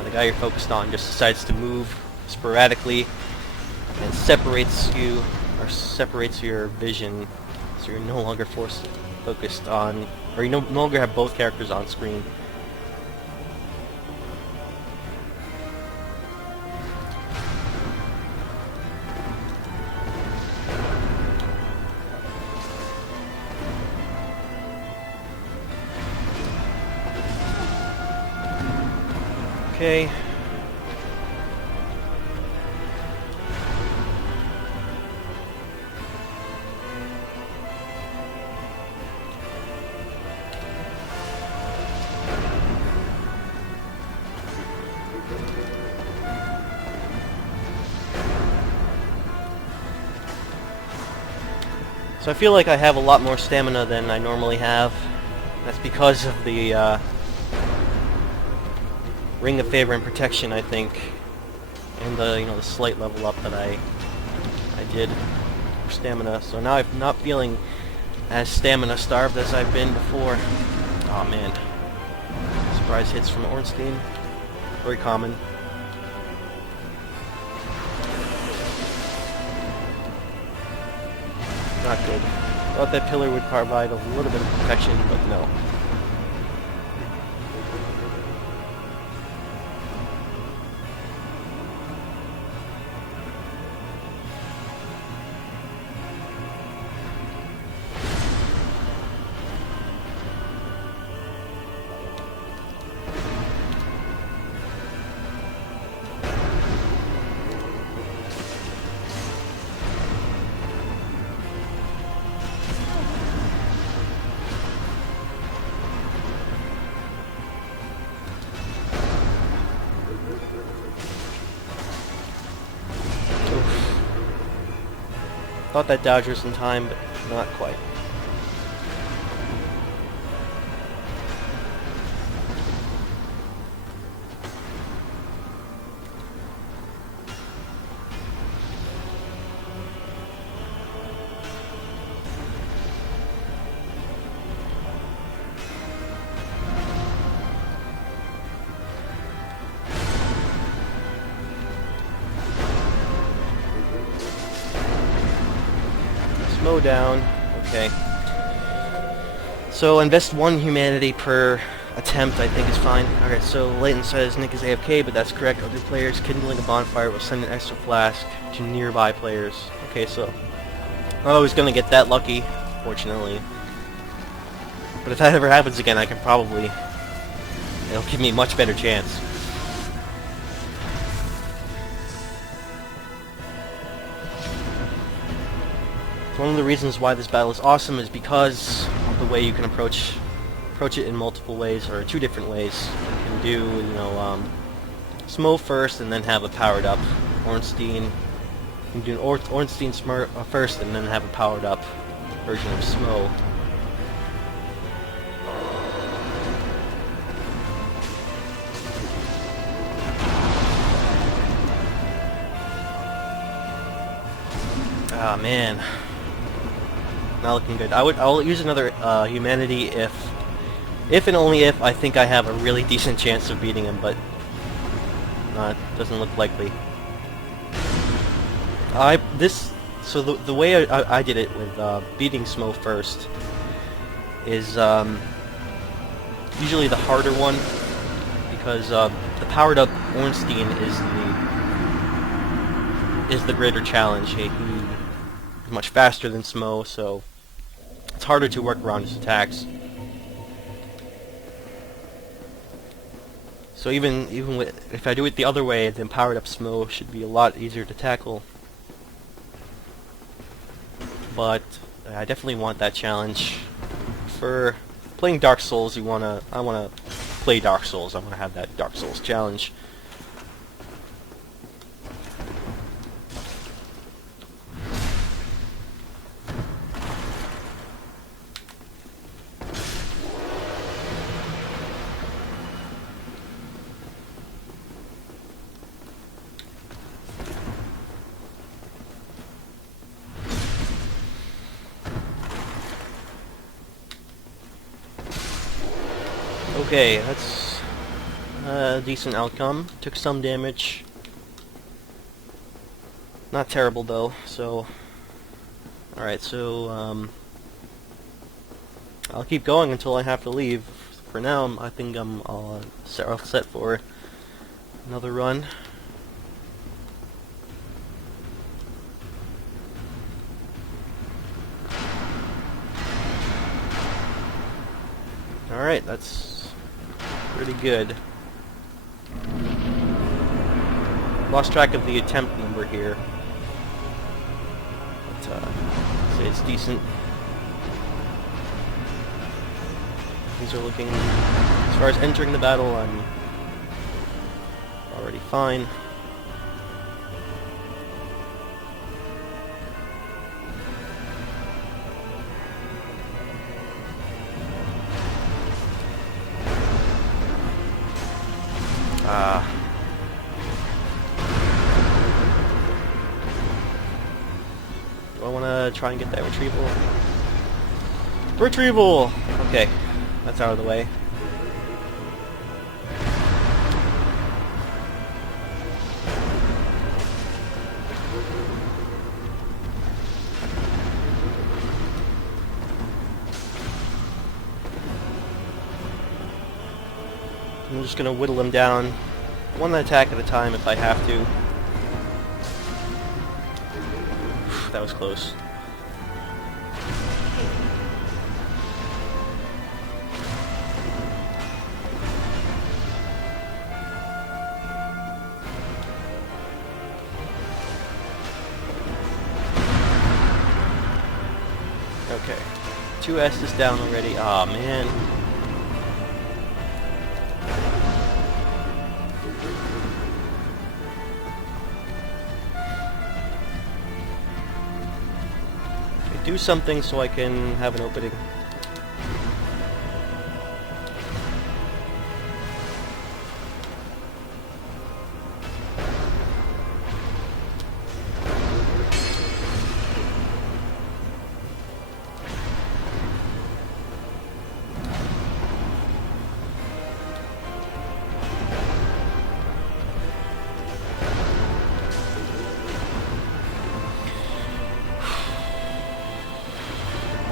the guy you're focused on just decides to move sporadically and separates you, or separates your vision, so you're no longer focused on, or you no longer have both characters on screen. Okay. So I feel like I have a lot more stamina than I normally have. That's because of the Ring of Favor and Protection, I think, and the slight level up that I did for stamina. So now I'm not feeling as stamina starved as I've been before. Oh man, surprise hits from Ornstein, very common. Not good. Thought that pillar would provide a little bit of protection, but no. Thought that dodge was in time, but not quite. Slow down. Okay. So invest 1 humanity per attempt, I think is fine. Alright, so Layton says Nick is AFK, but that's correct. Other players kindling a bonfire will send an extra flask to nearby players. Okay, so I was gonna get that lucky, fortunately. But if that ever happens again, I can probably... it'll give me a much better chance. One of the reasons why this battle is awesome is because of the way you can approach it in multiple ways, or 2 different ways. You can do, Smo first and then have a powered up Ornstein. You can do Ornstein first and then have a powered up version of Smo. Ah, man. Not looking good. I'll use another humanity if and only if I think I have a really decent chance of beating him, but doesn't look likely. So the way I did it with beating Smo first is usually the harder one, because the powered up Ornstein is the greater challenge. He is much faster than Smo, so it's harder to work around his attacks. So even if I do it the other way, then powered up Smo should be a lot easier to tackle. But I definitely want that challenge. For playing Dark Souls, I wanna play Dark Souls. I wanna have that Dark Souls challenge. Okay, that's a decent outcome. Took some damage. Not terrible though, so... Alright, so I'll keep going until I have to leave. For now, I think I'm all set for another run. Alright, that's pretty good. Lost track of the attempt number here. But, say it's decent. Things are looking... As far as entering the battle, I'm already fine. I want to try and get that retrieval. Retrieval! Okay, that's out of the way. I'm just gonna whittle him down, one attack at a time if I have to. That was close. Okay, 2 S's down already. Aw, man. Do something so I can have an opening.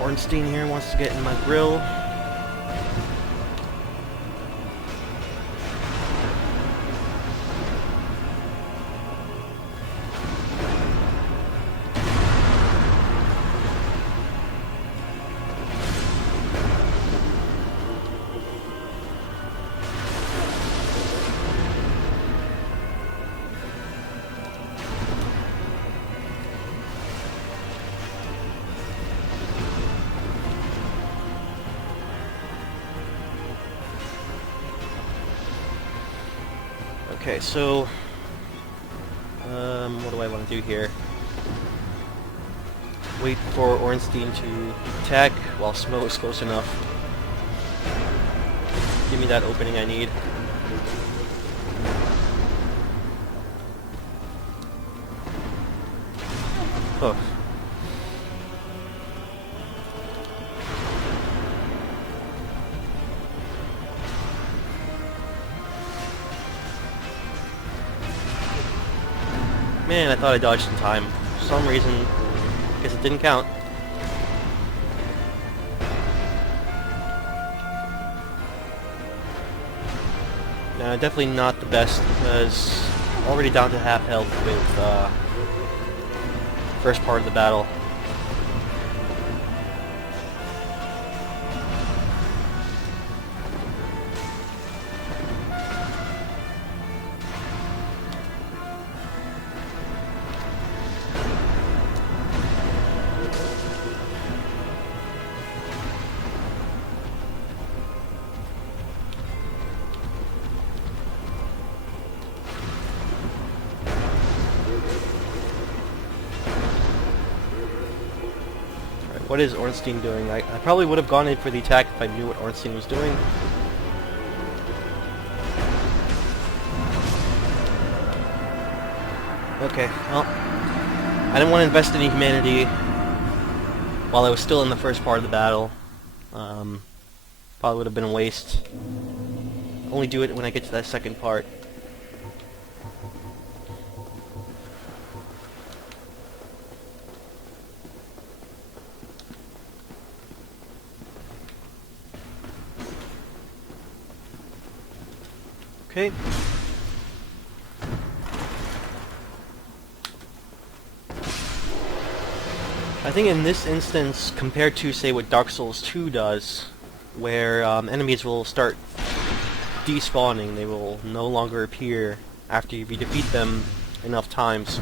Ornstein here wants to get in my grill. Okay, so what do I want to do here? Wait for Ornstein to attack while Smo is close enough. Give me that opening I need. Oh. Man, I thought I dodged in time. For some reason, I guess it didn't count. No, definitely not the best, because already down to half health with first part of the battle. What is Ornstein doing? I probably would have gone in for the attack if I knew what Ornstein was doing. Okay, well, I didn't want to invest any humanity while I was still in the first part of the battle. Probably would have been a waste. Only do it when I get to that second part. Okay. I think in this instance, compared to, say, what Dark Souls 2 does, where enemies will start despawning, they will no longer appear after you defeat them enough times.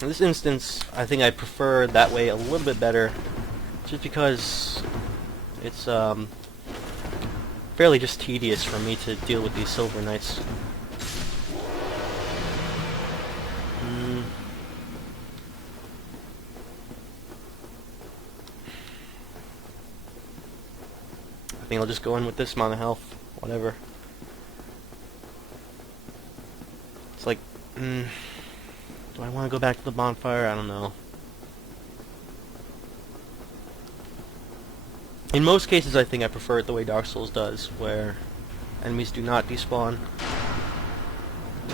In this instance, I think I prefer that way a little bit better, just because it's fairly just tedious for me to deal with these Silver Knights. I think I'll just go in with this amount of health, whatever. It's like, do I want to go back to the bonfire? I don't know. In most cases, I think I prefer it the way Dark Souls does, where enemies do not despawn.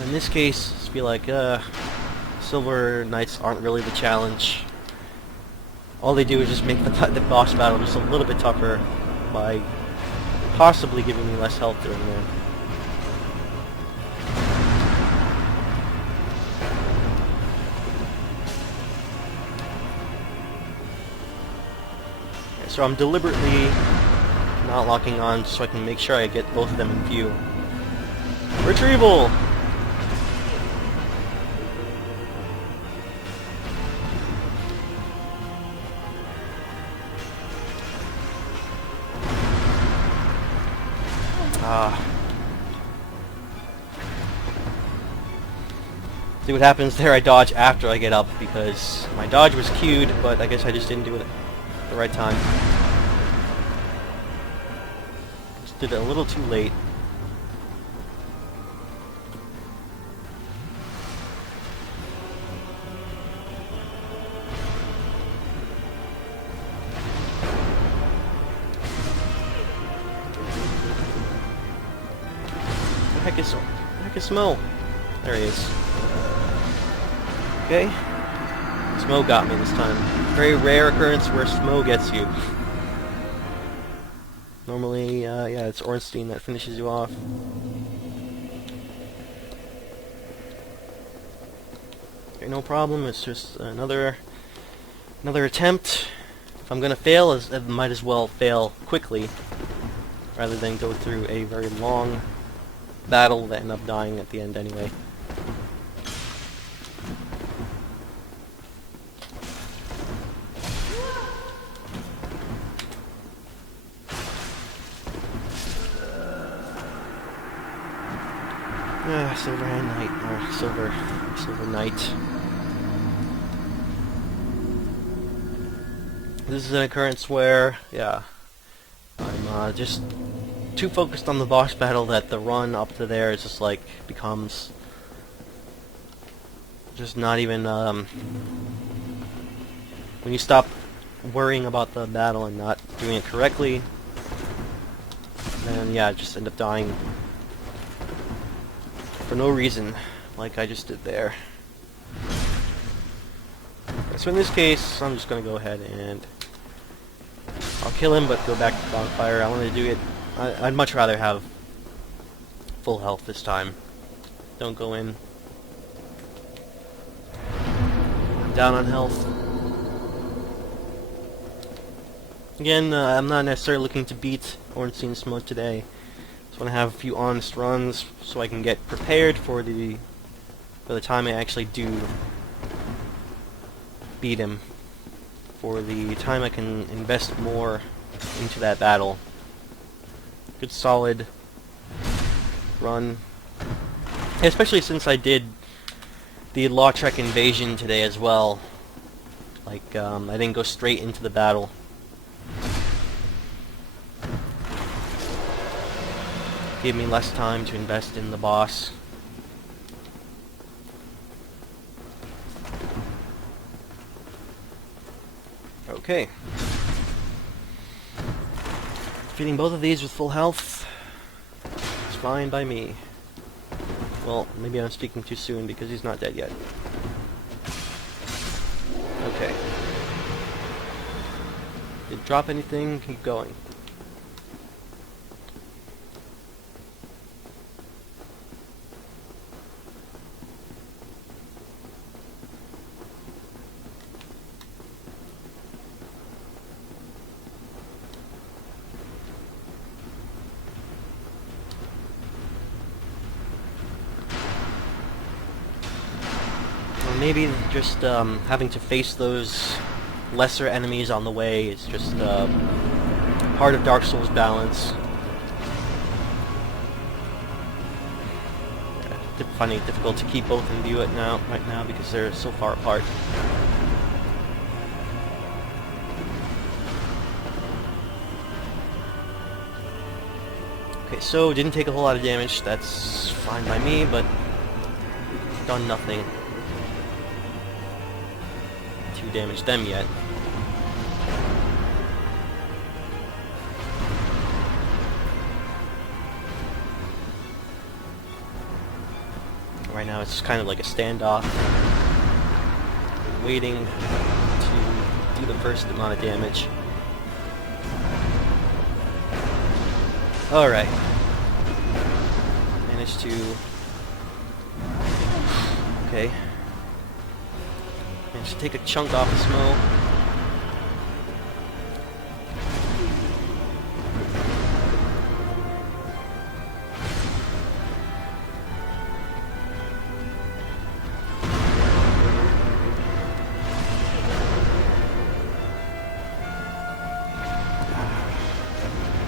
In this case, I feel like Silver Knights aren't really the challenge. All they do is just make the boss battle just a little bit tougher by possibly giving me less health during there. So I'm deliberately not locking on so I can make sure I get both of them in view. Retrieval! See what happens there, I dodge after I get up because my dodge was queued, but I guess I just didn't do it at the right time. Just did it a little too late. Where the heck is Smo? There he is. Okay. Smo got me this time. Very rare occurrence where Smo gets you. Normally, yeah, it's Ornstein that finishes you off. Okay, no problem. It's just another attempt. If I'm gonna fail, I might as well fail quickly, rather than go through a very long battle that end up dying at the end anyway. Silverhand Knight, or Silver Knight. This is an occurrence where, yeah, I'm just too focused on the boss battle that the run up to there is just like becomes just not even when you stop worrying about the battle and not doing it correctly, then yeah, just end up dying for no reason, like I just did there. So in this case, I'm just gonna go ahead and I'll kill him, but go back to bonfire. I want to do it. I'd much rather have full health this time. Don't go in. I'm down on health. Again, I'm not necessarily looking to beat Ornstein Smoke today. Just want to have a few honest runs so I can get prepared for the time I actually do beat him. For the time I can invest more into that battle. Good solid run. Especially since I did the Lautrec invasion today as well. Like, I didn't go straight into the battle. Gave me less time to invest in the boss. Okay. Defeating both of these with full health is fine by me. Well, maybe I'm speaking too soon because he's not dead yet. Okay. Did it drop anything? Keep going. Maybe just having to face those lesser enemies on the way is just part of Dark Souls balance. Finding it difficult to keep both in view right now because they're so far apart. Okay, so didn't take a whole lot of damage. That's fine by me, but done nothing to damage them yet. right now it's kind of like a standoff, waiting to do the first amount of damage. Alright. Managed to... Okay. Managed to take a chunk off the smoke.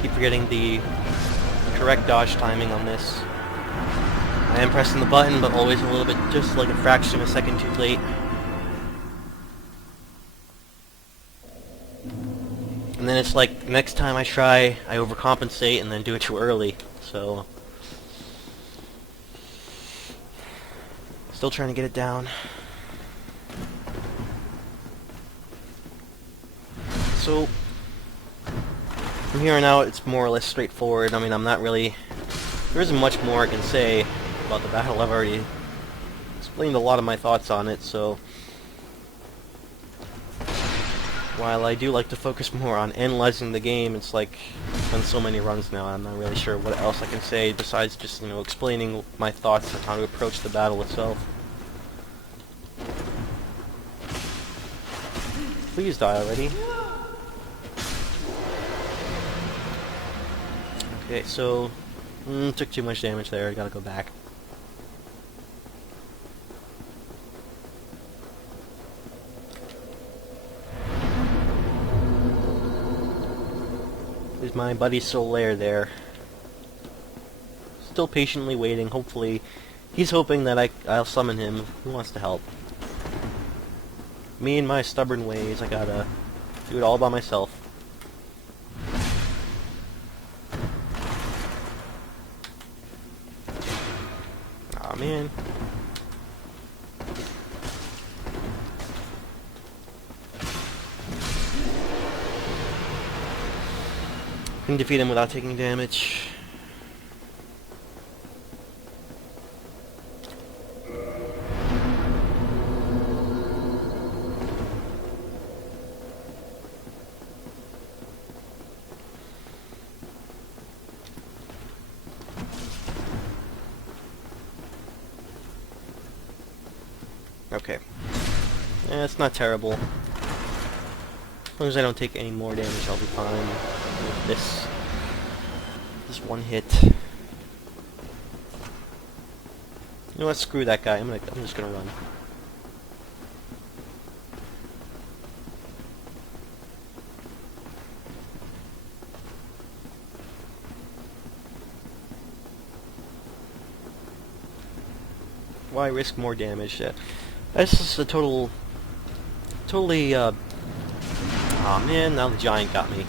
Keep forgetting the correct dodge timing on this. I am pressing the button, but always a little bit, just like a fraction of a second too late. And then it's like, next time I try, I overcompensate and then do it too early. So... still trying to get it down. So... from here on out, it's more or less straightforward. I mean, I'm not really... there isn't much more I can say about the battle. I've already explained a lot of my thoughts on it, so... while I do like to focus more on analyzing the game, it's like, I've done so many runs now, I'm not really sure what else I can say besides just, you know, explaining my thoughts on how to approach the battle itself. Please die already. Okay, so... took too much damage there, I gotta go back. There's my buddy Solaire there. Still patiently waiting, hopefully... he's hoping that I'll summon him. Who wants to help? Me and my stubborn ways, I gotta do it all by myself. Aw, man. Can defeat him without taking damage. Okay. Yeah, it's not terrible. As long as I don't take any more damage, I'll be fine with this one hit. You know what? Screw that guy. I'm just gonna run. Why risk more damage? That's just a totally, aw man, now the giant got me.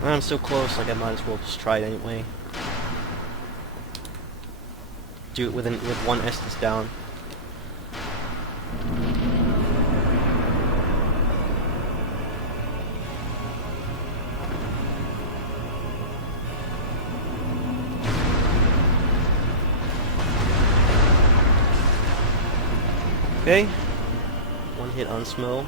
And I'm so close, like I might as well just try it anyway. Do it with one Estus down. Okay, one hit on Smo.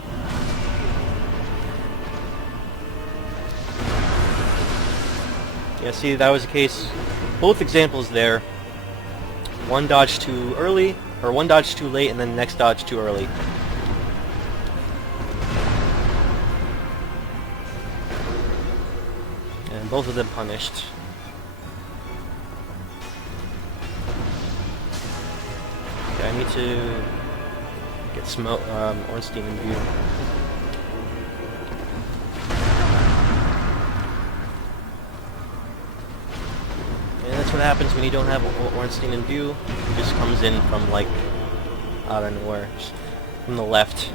Yeah, see, that was the case. Both examples there. One dodge too early, or one dodge too late, and then next dodge too early. And both of them punished. Okay, I need to get Ornstein in view. And that's what happens when you don't have Ornstein in view. He just comes in from, like, out of nowhere, just from the left.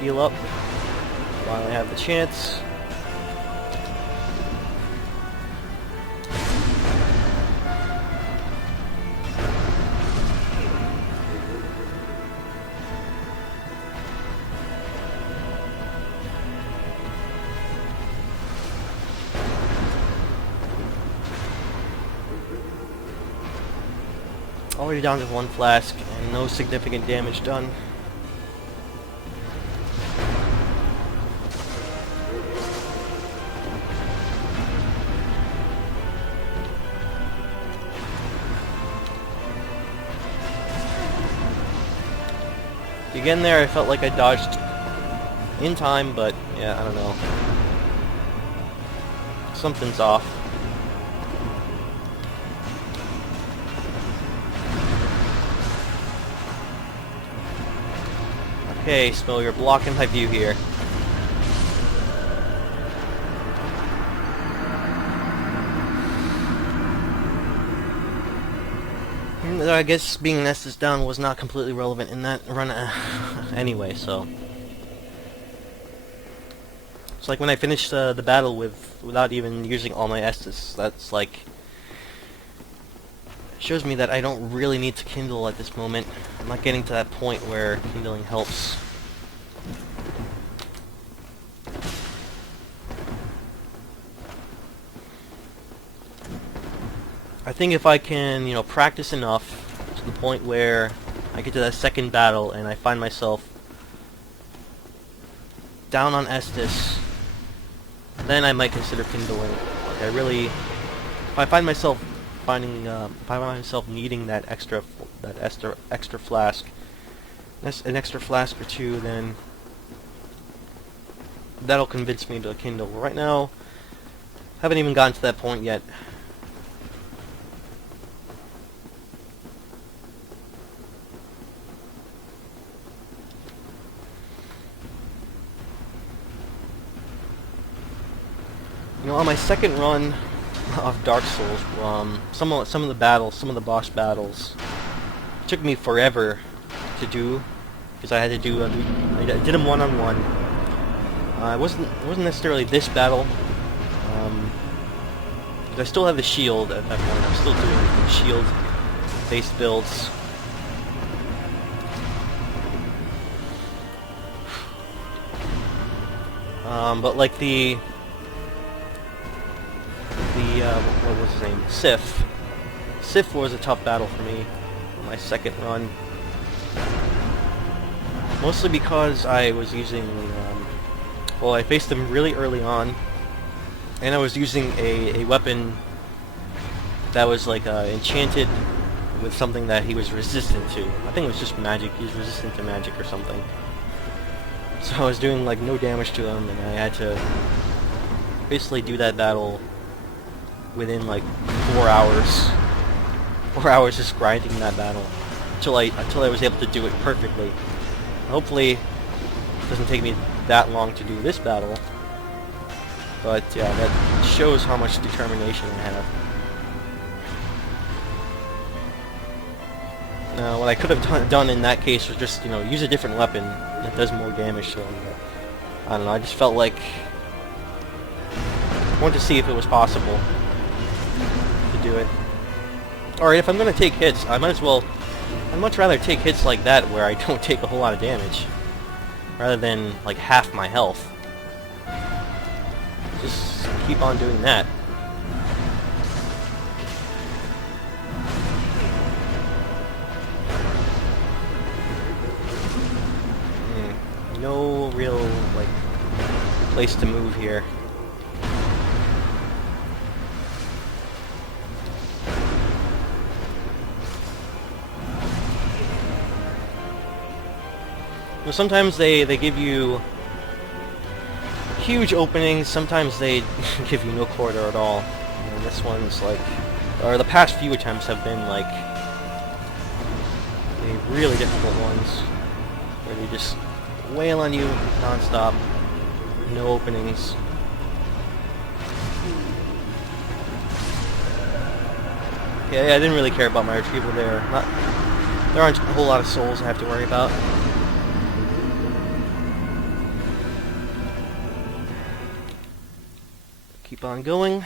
Heal up. while I have the chance. Already down to 1 flask, and no significant damage done. Again there, I felt like I dodged in time, but yeah, I don't know. Something's off. Okay, Smill, you're blocking my view here. I guess being Nessus down was not completely relevant in that run anyway, so... It's like when I finished the battle without even using all my Estus, that's like... shows me that I don't really need to kindle at this moment. I'm not getting to that point where kindling helps. I think if I can, you know, practice enough to the point where I get to that second battle and I find myself down on Estus, then I might consider kindling. Like I really, if I find myself needing that extra flask, an extra flask or two, then that'll convince me to kindle. Right now, haven't even gotten to that point yet. You know, on my second run of Dark Souls, some of the battles, some of the boss battles, took me forever to do because I had to do. I did them one-on-one. It wasn't necessarily this battle. I still have the shield at that point. I'm still doing shield-based builds. But like what was his name? Sif. Sif was a tough battle for me on my second run. Mostly because I was using, well, I faced him really early on, and I was using a weapon that was like enchanted with something that he was resistant to. I think it was just magic. He was resistant to magic or something. So I was doing like no damage to him, and I had to basically do that battle within like 4 hours. 4 hours just grinding that battle until I was able to do it perfectly. Hopefully it doesn't take me that long to do this battle, but yeah, that shows how much determination I have. Now, what I could have done in that case was just, you know, use a different weapon that does more damage to him. But, I don't know, I just felt like I wanted to see if it was possible to do it. Alright, if I'm going to take hits, I'd much rather take hits like that where I don't take a whole lot of damage, rather than like half my health. Just keep on doing that. No real like place to move here. Well, sometimes they give you huge openings, sometimes they give you no corridor at all. And this one's like, or the past few attempts have been like the really difficult ones, where they just wail on you non-stop, no openings. Yeah, I didn't really care about my retrieval there. There aren't a whole lot of souls I have to worry about. Keep on going.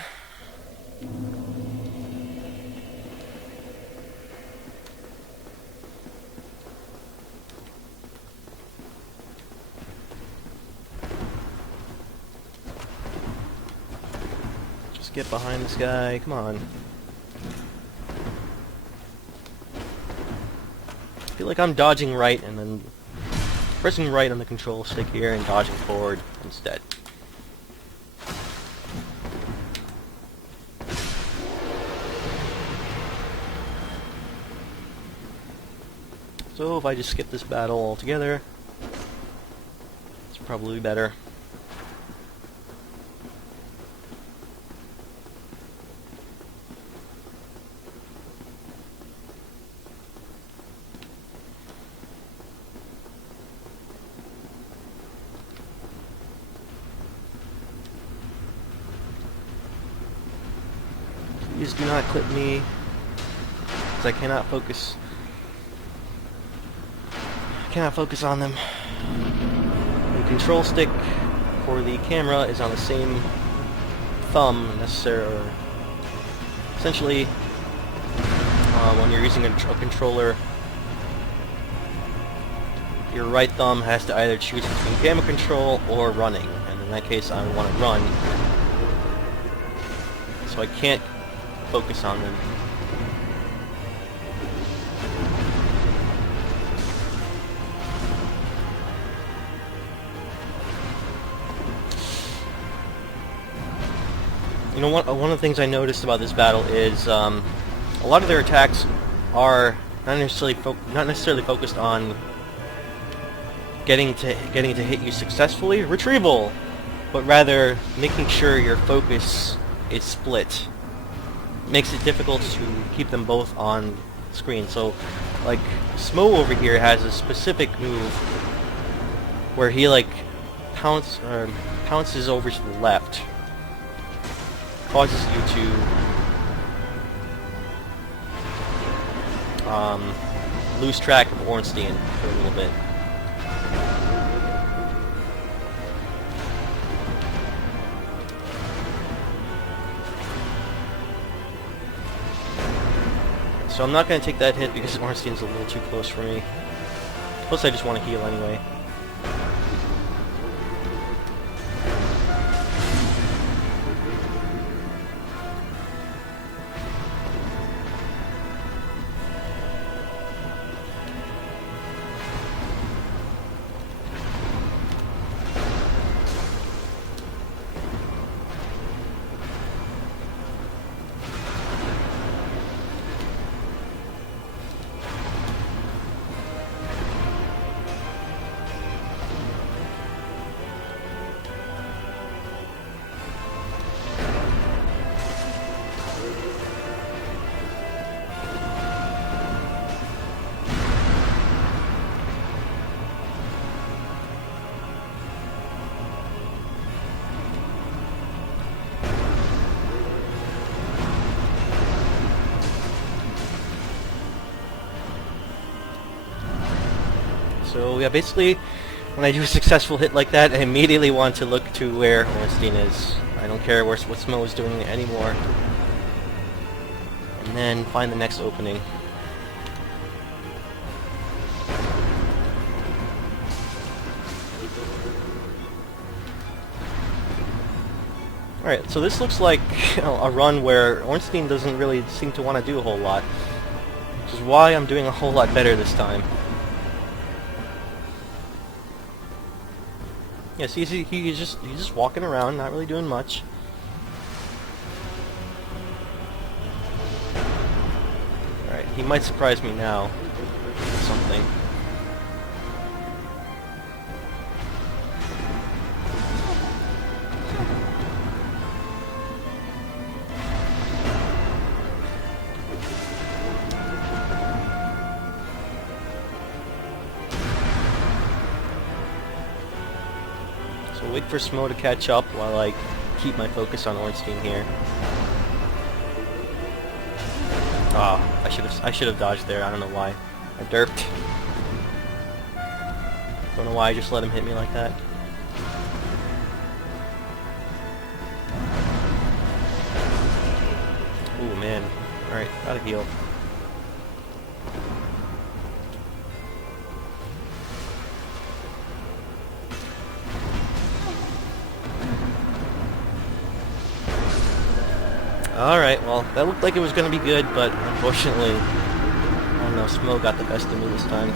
Just get behind this guy, come on. I feel like I'm dodging right and then pressing right on the control stick here and dodging forward instead. So if I just skip this battle altogether, it's probably better. Please do not clip me, because I cannot focus. I cannot focus on them. The control stick for the camera is on the same thumb necessarily. Essentially, when you're using a controller, your right thumb has to either choose between camera control or running, and in that case I want to run, so I can't focus on them. You know, one of the things I noticed about this battle is a lot of their attacks are not necessarily focused on getting to hit you successfully, retrieval, but rather making sure your focus is split. Makes it difficult to keep them both on screen. So, like, Smo over here has a specific move where he like pounces over to the left, causes you to lose track of Ornstein for a little bit. So I'm not going to take that hit because Ornstein's a little too close for me. Plus I just want to heal anyway. So yeah, basically, when I do a successful hit like that, I immediately want to look to where Ornstein is. I don't care what Smo is doing anymore. And then find the next opening. Alright, so this looks like a run where Ornstein doesn't really seem to want to do a whole lot. Which is why I'm doing a whole lot better this time. Yeah, see, he's just walking around, not really doing much. Alright, he might surprise me now with something. So wait for Smo to catch up while I keep my focus on Ornstein here. Ah, I should have dodged there. I don't know why. I derped. Don't know why I just let him hit me like that. Oh man. Alright, gotta heal. Alright, well, that looked like it was gonna be good, but unfortunately, I don't know, Smo got the best of me this time.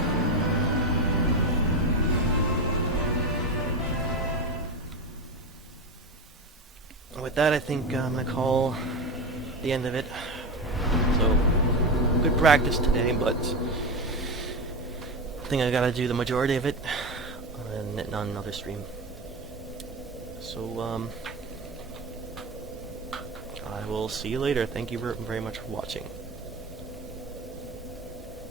With that, I think I'm gonna call the end of it. So, good practice today, but I think I gotta do the majority of it on another stream. So, I will see you later. Thank you very much for watching.